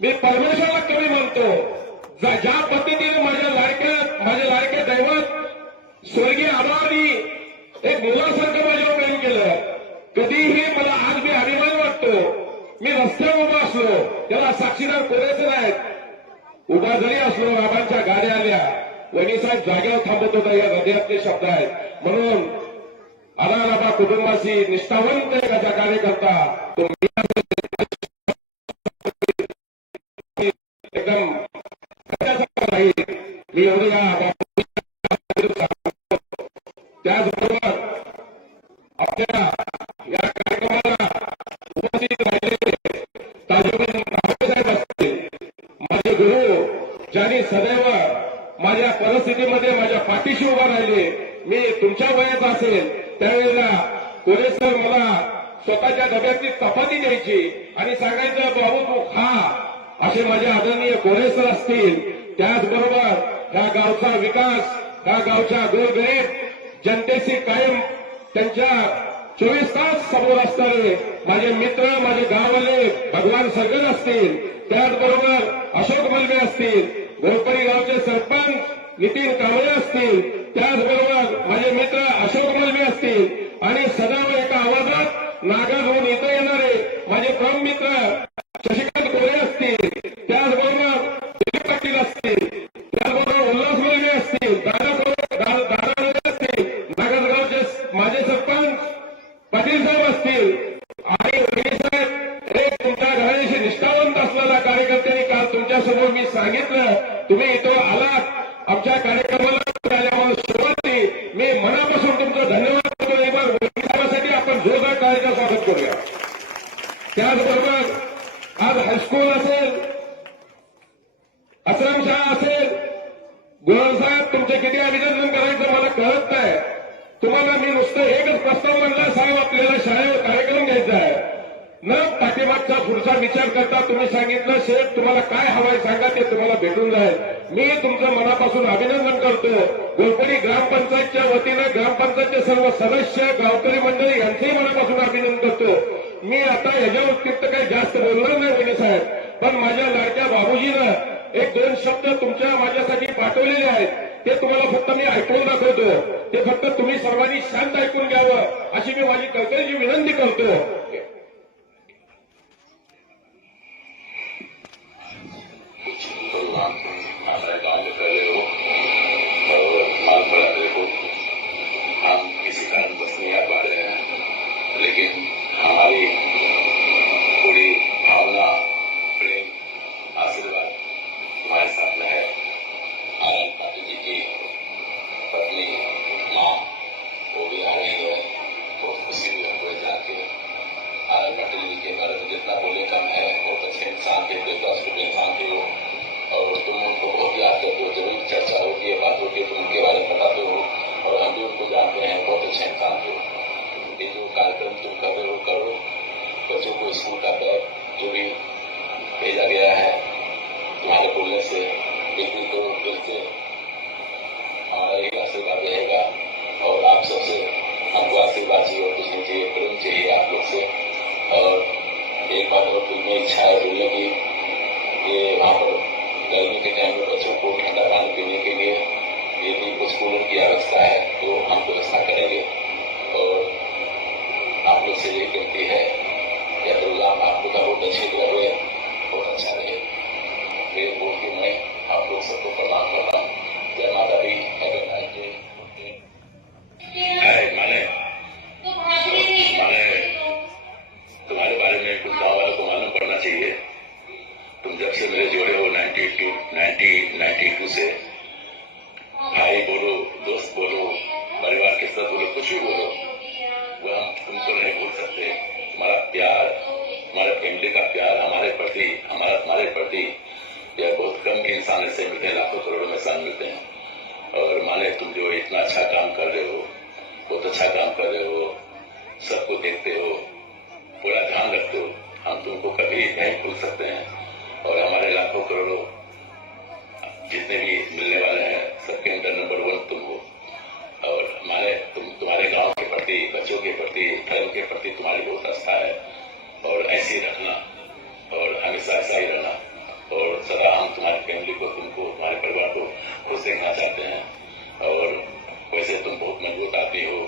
मी परमेश्वराला कमी मानतो. ज्या पद्धतीने माझ्या लाडक्या दैवत स्वर्गीय आबांनी एक मुलासारखं माझ्यावर प्रेम केलं, कधीही मला आज मी अभिमान वाटतो. मी रस्त्यावर उभा असलो, त्याला साक्षीदार कोणाचं नाहीत, उभा जरी असलो, आबांच्या गाड्या आल्या, वहिनीसाहेब जागेवर थांबत होता, या हृदयातले शब्द आहेत. म्हणून आला कुटुंबाशी निष्ठावंत एखादा कार्यकर्ता तो मी एकदम राहील. मी एवढं त्याचबरोबर आपल्या या कार्यक्रमाला उपस्थित राहिलेले ताजुद्दीन साहेब असतील, माझे गुरु, ज्यांनी सदैव माझ्या परिस्थितीमध्ये माझ्या पाठीशी उभा राहिले. मी तुमच्या वयाचा असेल त्यावेळेला कोले सर मला स्वतःच्या डब्यातली चपाती द्यायची आणि सांगायचं बाबू तू खा. असे माझे आदरणीय कोले सर असतील. त्याचबरोबर ह्या गावचा विकास, ह्या गावच्या गोरगरीब जनतेशी कायम त्यांच्या 24 तास समोर असणारे माझे मित्र, माझे गाववाले भगवान सरगन असतील. त्याचबरोबर अशोक मलबे असतील, घोरपडी गावचे सरपंच नितीन कांबळे असतील. त्याचबरोबर माझे मित्र अशोक मलबे असतील आणि सदैव एका आवाजात नागाज होऊन इथं येणारे माझे परम मित्र शशिकांत गोरे असतील. त्याचबरोबर दिलीप पाटील असतील. त्याचबरोबर उल्हास मलबे असतील, दादा असतील, नागजगावचे माझे सरपंच पाटील साहेब असतील आणि साहेब एक तुमच्या घराण्याशी निष्ठावंत असलेला कार्यकर्त्यांनी काल तुमच्यासमोर मी सांगितलं. तुम्ही इथं आलात, आमच्या कार्यक्रमाला सुरुवाती मी मनापासून तुमचं धन्यवाद करतो. एक बार साहेबांसाठी आपण जोरदार कार्याचं स्वागत करूया. त्याचबरोबर आज हायस्कूल असेल, आश्रमशाळा असेल, गुरुसाहेब तुमचे किती अभिनंदन करायचं मला कळत नाही. तुम्हाला मी नुसतं एकच प्रस्ताव म्हणला, साहेब आपल्याला शाळेवर कार्यक्रम घ्यायचा आहे. न पाठीमागचा पुढचा विचार करता तुम्ही सांगितलं शेठ तुम्हाला काय हवंय सांगा, ते तुम्हाला भेटून जाईल. मी तुमचं मनापासून अभिनंदन करतो. गोलपडी ग्रामपंचायतच्या वतीनं ग्रामपंचायतचे सर्व सदस्य, गावकरी मंडळी यांचंही मनापासून अभिनंदन करतो. मी आता याच्या व्यतिरिक्त काही जास्त बोलणार नाही वहिनी साहेब, पण माझ्या लाडक्या बाबूजीनं एक दोन शब्द तुमच्या माझ्यासाठी पाठवलेले आहेत. ते तुम्हाला फक्त मी ऐकून दाखवतो. ते फक्त तुम्ही सर्वांनी शांत ऐकून घ्यावं अशी मी माझी कळकळीची विनंती करतो. हमारे गांव में पहले हो और माल पड़ाते हो, हम किसी कारण बस नहीं आ पा रहे हैं, लेकिन हमारी पूरी भावना, प्रेम, आशीर्वाद हमारे साथ में है. आनंद पाटिल जी की पत्नी माँ वो भी आ रही है, बहुत खुशी हुई हमको जाके. आनंद पाटिल जी के बारे में जितना बोले कम है. बहुत अच्छे इंसान थे, बेहतर इंसान थे वो, और तुम उनको बहुत याद करते हो. जरूर चर्चा होती है, बात होती है, तुम उनके बारे में बताते हो और हम भी उनको जानते हैं. बहुत अच्छे इंसान थे. ये जो कार्यक्रम तुम कर रहे हो करो. बच्चों को स्कूल का बैग जो भी भेजा गया है तुम्हारे बोलने से बिल्कुल करो. दिल से हमारा एक आशीर्वाद रहेगा और आप सबसे हमको आशीर्वाद चाहिए और कुछ नहीं चाहिए, प्रेम चाहिए आप लोग से. और एक बात और दिल में इच्छा है बोलने की, ये वहाँ पर गर्मी के टाइम में बच्चों को ठंडा पानी पीने के लिए यदि कुछ कूलर की व्यवस्था है तो हम व्यवस्था करेंगे. और आप लोग से ये कहती है कि प्रोग्राम आप लोग का बहुत अच्छे रहे, बहुत अच्छा रहे. ये बोल के मैं आप लोग सबको प्रणाम करता हूँ. जय माता दी. माने तुम्हारे बारे में कुछ गाँव वालों को मालूम पड़ना चाहिए. तुम जब से मेरे जोड़े हो 1992 से, भाई बोलो, दोस्त बोलो, परिवार के साथ बोलो, कुछ भी बोलो, वो हम तुमको नहीं भूल सकते. तुम्हारा प्यार, हमारे फैमिली का प्यार हमारे प्रति, हमारा तुम्हारे प्रति, यह बहुत कम इंसान ऐसे मिलते हैं, लाखों करोड़ों में इंसान मिलते हैं. और माने तुम जो इतना अच्छा काम कर रहे हो, बहुत अच्छा काम कर रहे हो, सबको देखते हो, पूरा ध्यान रखते हो. हम तुमको कभी नहीं भूल सकते हैं. और हमारे लाखों करोड़ों जितने भी मिलने वाले हैं सबके अंदर नंबर 1 तुम हो. और हमारे तुम्हारे गांव के प्रति, बच्चों के प्रति, धर्म के प्रति तुम्हारी बहुत आस्था है. और ऐसे ही रखना और हमेशा ऐसा ही रहना. और सदा हम तुम्हारी फैमिली को, तुमको, तुम्हारे परिवार को खुश देखना चाहते हैं. और वैसे तुम बहुत मजबूत आदमी हो,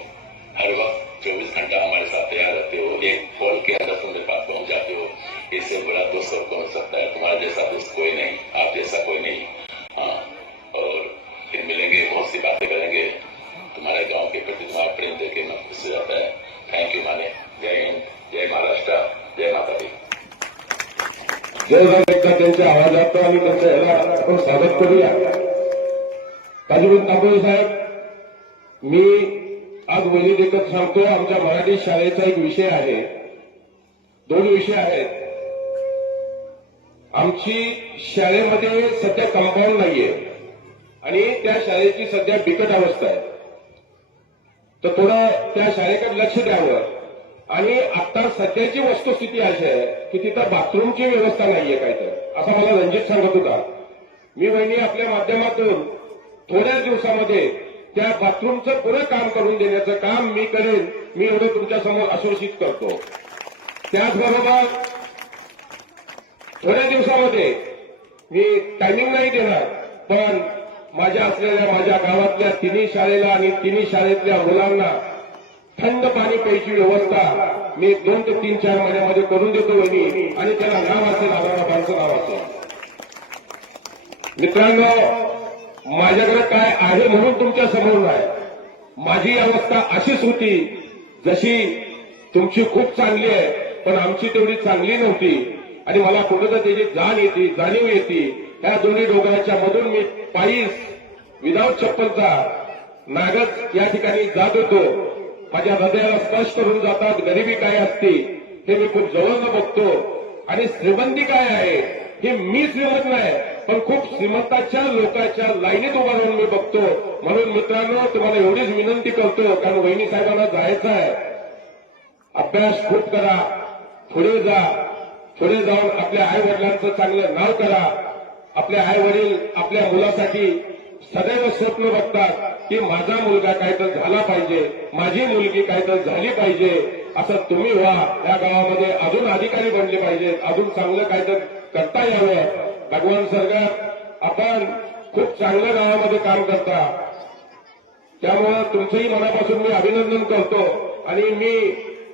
हर वक्त 24 घंटा हमारे साथ तैयार रहते हो. एक कॉल के अंदर तुम मेरे पास पहुंच जाते हो. इससे बड़ा दोस्त और जर एकदा त्यांच्या आवाजात आणि त्यांच्या ह्याला आपण स्वागत करूया. ताजुद्दीन तांबोळी साहेब, मी आज वैली देखत सांगतो, आमच्या मराठी शाळेचा एक विषय आहे, 2 विषय आहेत. आमची शाळेमध्ये सध्या कंपाऊंड नाहीये आणि त्या शाळेची सध्या बिकट अवस्था आहे. तर थोडं त्या शाळेकडे लक्ष द्यावं. आणि आता सध्याची वस्तुस्थिती अशी आहे की तिथं बाथरूमची व्यवस्था नाहीये काय तर, असं मला रणजित सांगत होता. मी वहिनी आपल्या माध्यमातून थोड्या दिवसामध्ये त्या बाथरूमचं पुरं काम करून देण्याचं काम मी करेन. मी एवढं तुमच्या समोर आश्वासित करतो. त्याचबरोबर थोड्या दिवसामध्ये मी टायमिंग नाही देणार, पण माझ्या असलेल्या माझ्या गावातल्या 3 शाळेला आणि 3 शाळेतल्या मुलांना थंड पाणी प्यायची व्यवस्था मी 2 ते 3-4 महिन्यामध्ये करून देतो वहिनी. आणि त्याला नाव असेल आबाबांचं नाव असेल. मित्रांनो, माझ्याकडे काय आहे म्हणून तुमच्या समोर नाही. माझी अवस्था अशीच होती, जशी तुमची खूप चांगली आहे पण आमची तेवढी चांगली नव्हती. आणि मला कुठं त्याची जाणीव येते. त्या दोन्ही डोंगराच्या मधून मी पायीस विदाऊट चप्पलचा नागच या ठिकाणी जात होतो. माझ्या हृदयाला स्पर्श करून जातात. गरिबी काय असते हे मी खूप जवळनं बघतो. आणि श्रीमंती काय आहे हे मी श्रीमंत नाही, पण खूप श्रीमंताच्या लोकांच्या लाईनीत उभा राहून मी बघतो. म्हणून मित्रांनो, तुम्हाला एवढीच विनंती करतो, कारण वहिनी साहेबांना जायचं आहे. अभ्यास खूप करा, पुढे जा. पुढे जाऊन आपल्या आई वडिलांचं चांगलं नाव करा. आपले आई वडील आपल्या मुलासाठी सदैव स्वप्न बघतात की माझा मुलगा काय तर झाला पाहिजे, माझी मुलगी काय तर झाली पाहिजे. असं तुम्ही व्हा. या गावामध्ये अजून अधिकारी बनले पाहिजेत, अजून चांगलं काय तर करता यावं. भगवान सरकार, आपण खूप चांगलं गावामध्ये काम करता, त्यामुळं तुमचंही मनापासून मी अभिनंदन करतो. आणि मी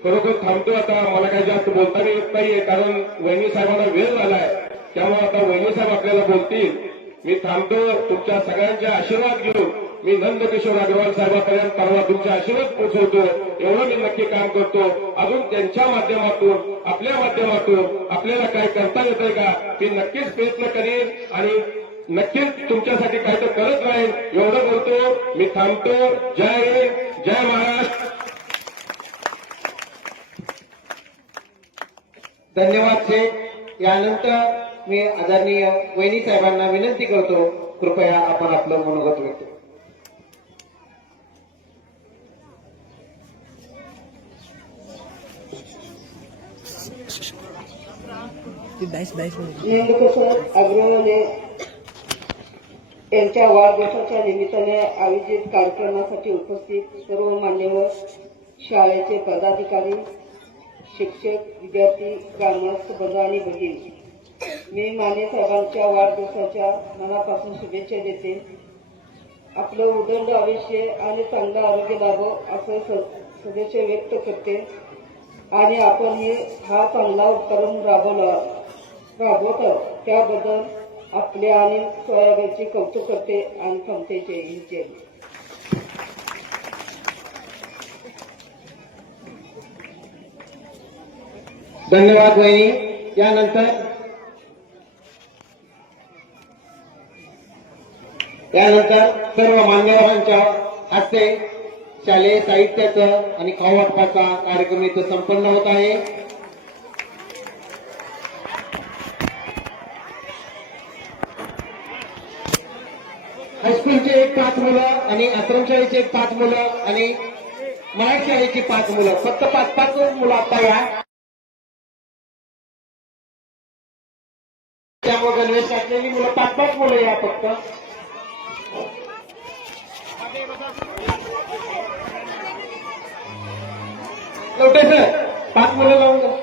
खरोखर थांबतो आता. मला काही जास्त बोलता येत नाहीये, कारण वहिनी साहेबांना वेळ झालाय. त्यामुळे आता वहिनी साहेब आपल्याला बोलतील. मी थांबतो. तुमच्या सगळ्यांचे आशीर्वाद घेऊन मी नंदकिशोर अग्रवाल साहेबांपर्यंत परवा तुमचे आशीर्वाद पोहोचवतो. एवढं मी नक्की काम करतो. अजून त्यांच्या माध्यमातून, आपल्या माध्यमातून आपल्याला काय करता येतंय का मी नक्कीच प्रयत्न करीन आणि नक्कीच तुमच्यासाठी काय तर करत राहीन. एवढं बोलतो. मी थांबतो. जय हिंद, जय महाराष्ट्र. धन्यवाद शेठ. यानंतर मी आदरणीय वहिनी साहेबांना विनंती करतो, कृपया आपण आपलं मनोगत व्यक्त करा. नंदकिशोर अग्रवाल यांच्या वाढदिवसाच्या निमित्ताने आयोजित कार्यक्रमासाठी उपस्थित सर्व मान्यवर, शाळेचे पदाधिकारी, शिक्षक, विद्यार्थी, ग्रामस्थ बंधू आणि भगिनी, मी माने साहेबांच्या वाढदिवसाच्या मनापासून शुभेच्छा देते. आपलं उदंड आयुष्य आणि चांगलं आरोग्य लाभो असं शुभेच्छा व्यक्त करते. आणि आपण हा चांगला उपक्रम राबवतो त्याबद्दल आपले आणि सोयाबीनचे कौतुक करते आणि थांबते. जय हिंद, जय हिंद. धन्यवाद वहिनी. यानंतर सर्व मान्यवरांच्या हस्ते शालेय साहित्याचं आणि खाऊ वाटपाचा कार्यक्रम इथं संपन्न होत आहे. हायस्कूलचे 5 मुलं आणि आश्रमशाळेचे 5 मुलं आणि मराठी शाळेची 5 मुलं, फक्त 5-5 मुलं आता या. त्यामुळे गणवेश घातलेली मुलं 5-5 मुलं या फक्त. लवटे सर 5 मुलं लावून द्या.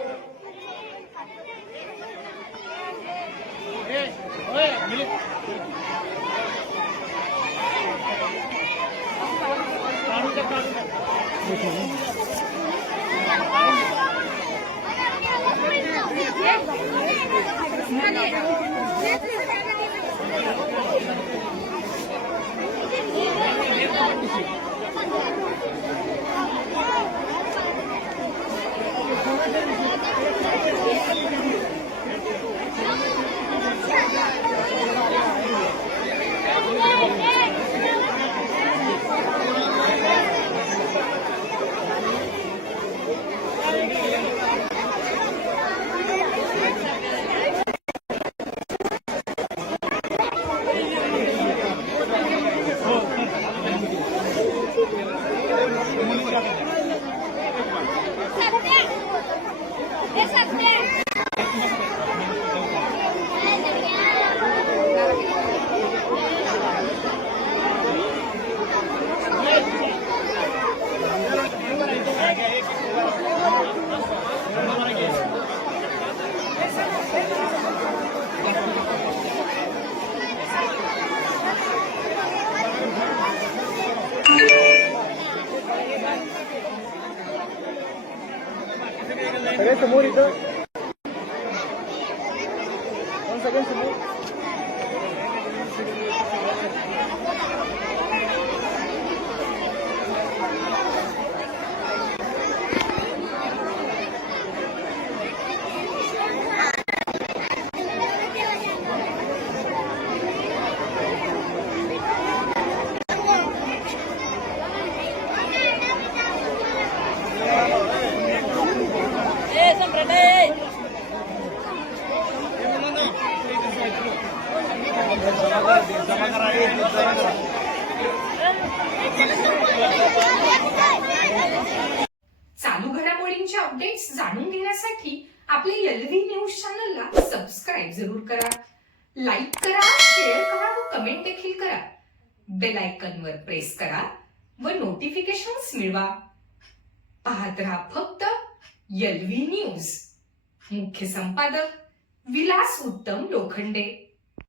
सगळ्या समोर इथं सगळ्या समोर चालू घडामोडींचे अपडेट्स जाणून घेण्यासाठी आपल्या एलव्ही न्यूज चॅनलला सबस्क्राईब जरूर करा, लाईक करा, शेअर करा व कमेंट देखील करा. बेल आयकॉनवर प्रेस करा व नोटिफिकेशन्स मिळवा. पाहत रहा फक्त एलव्ही न्यूज. मुख्य संपादक विलास उत्तम लोखंडे.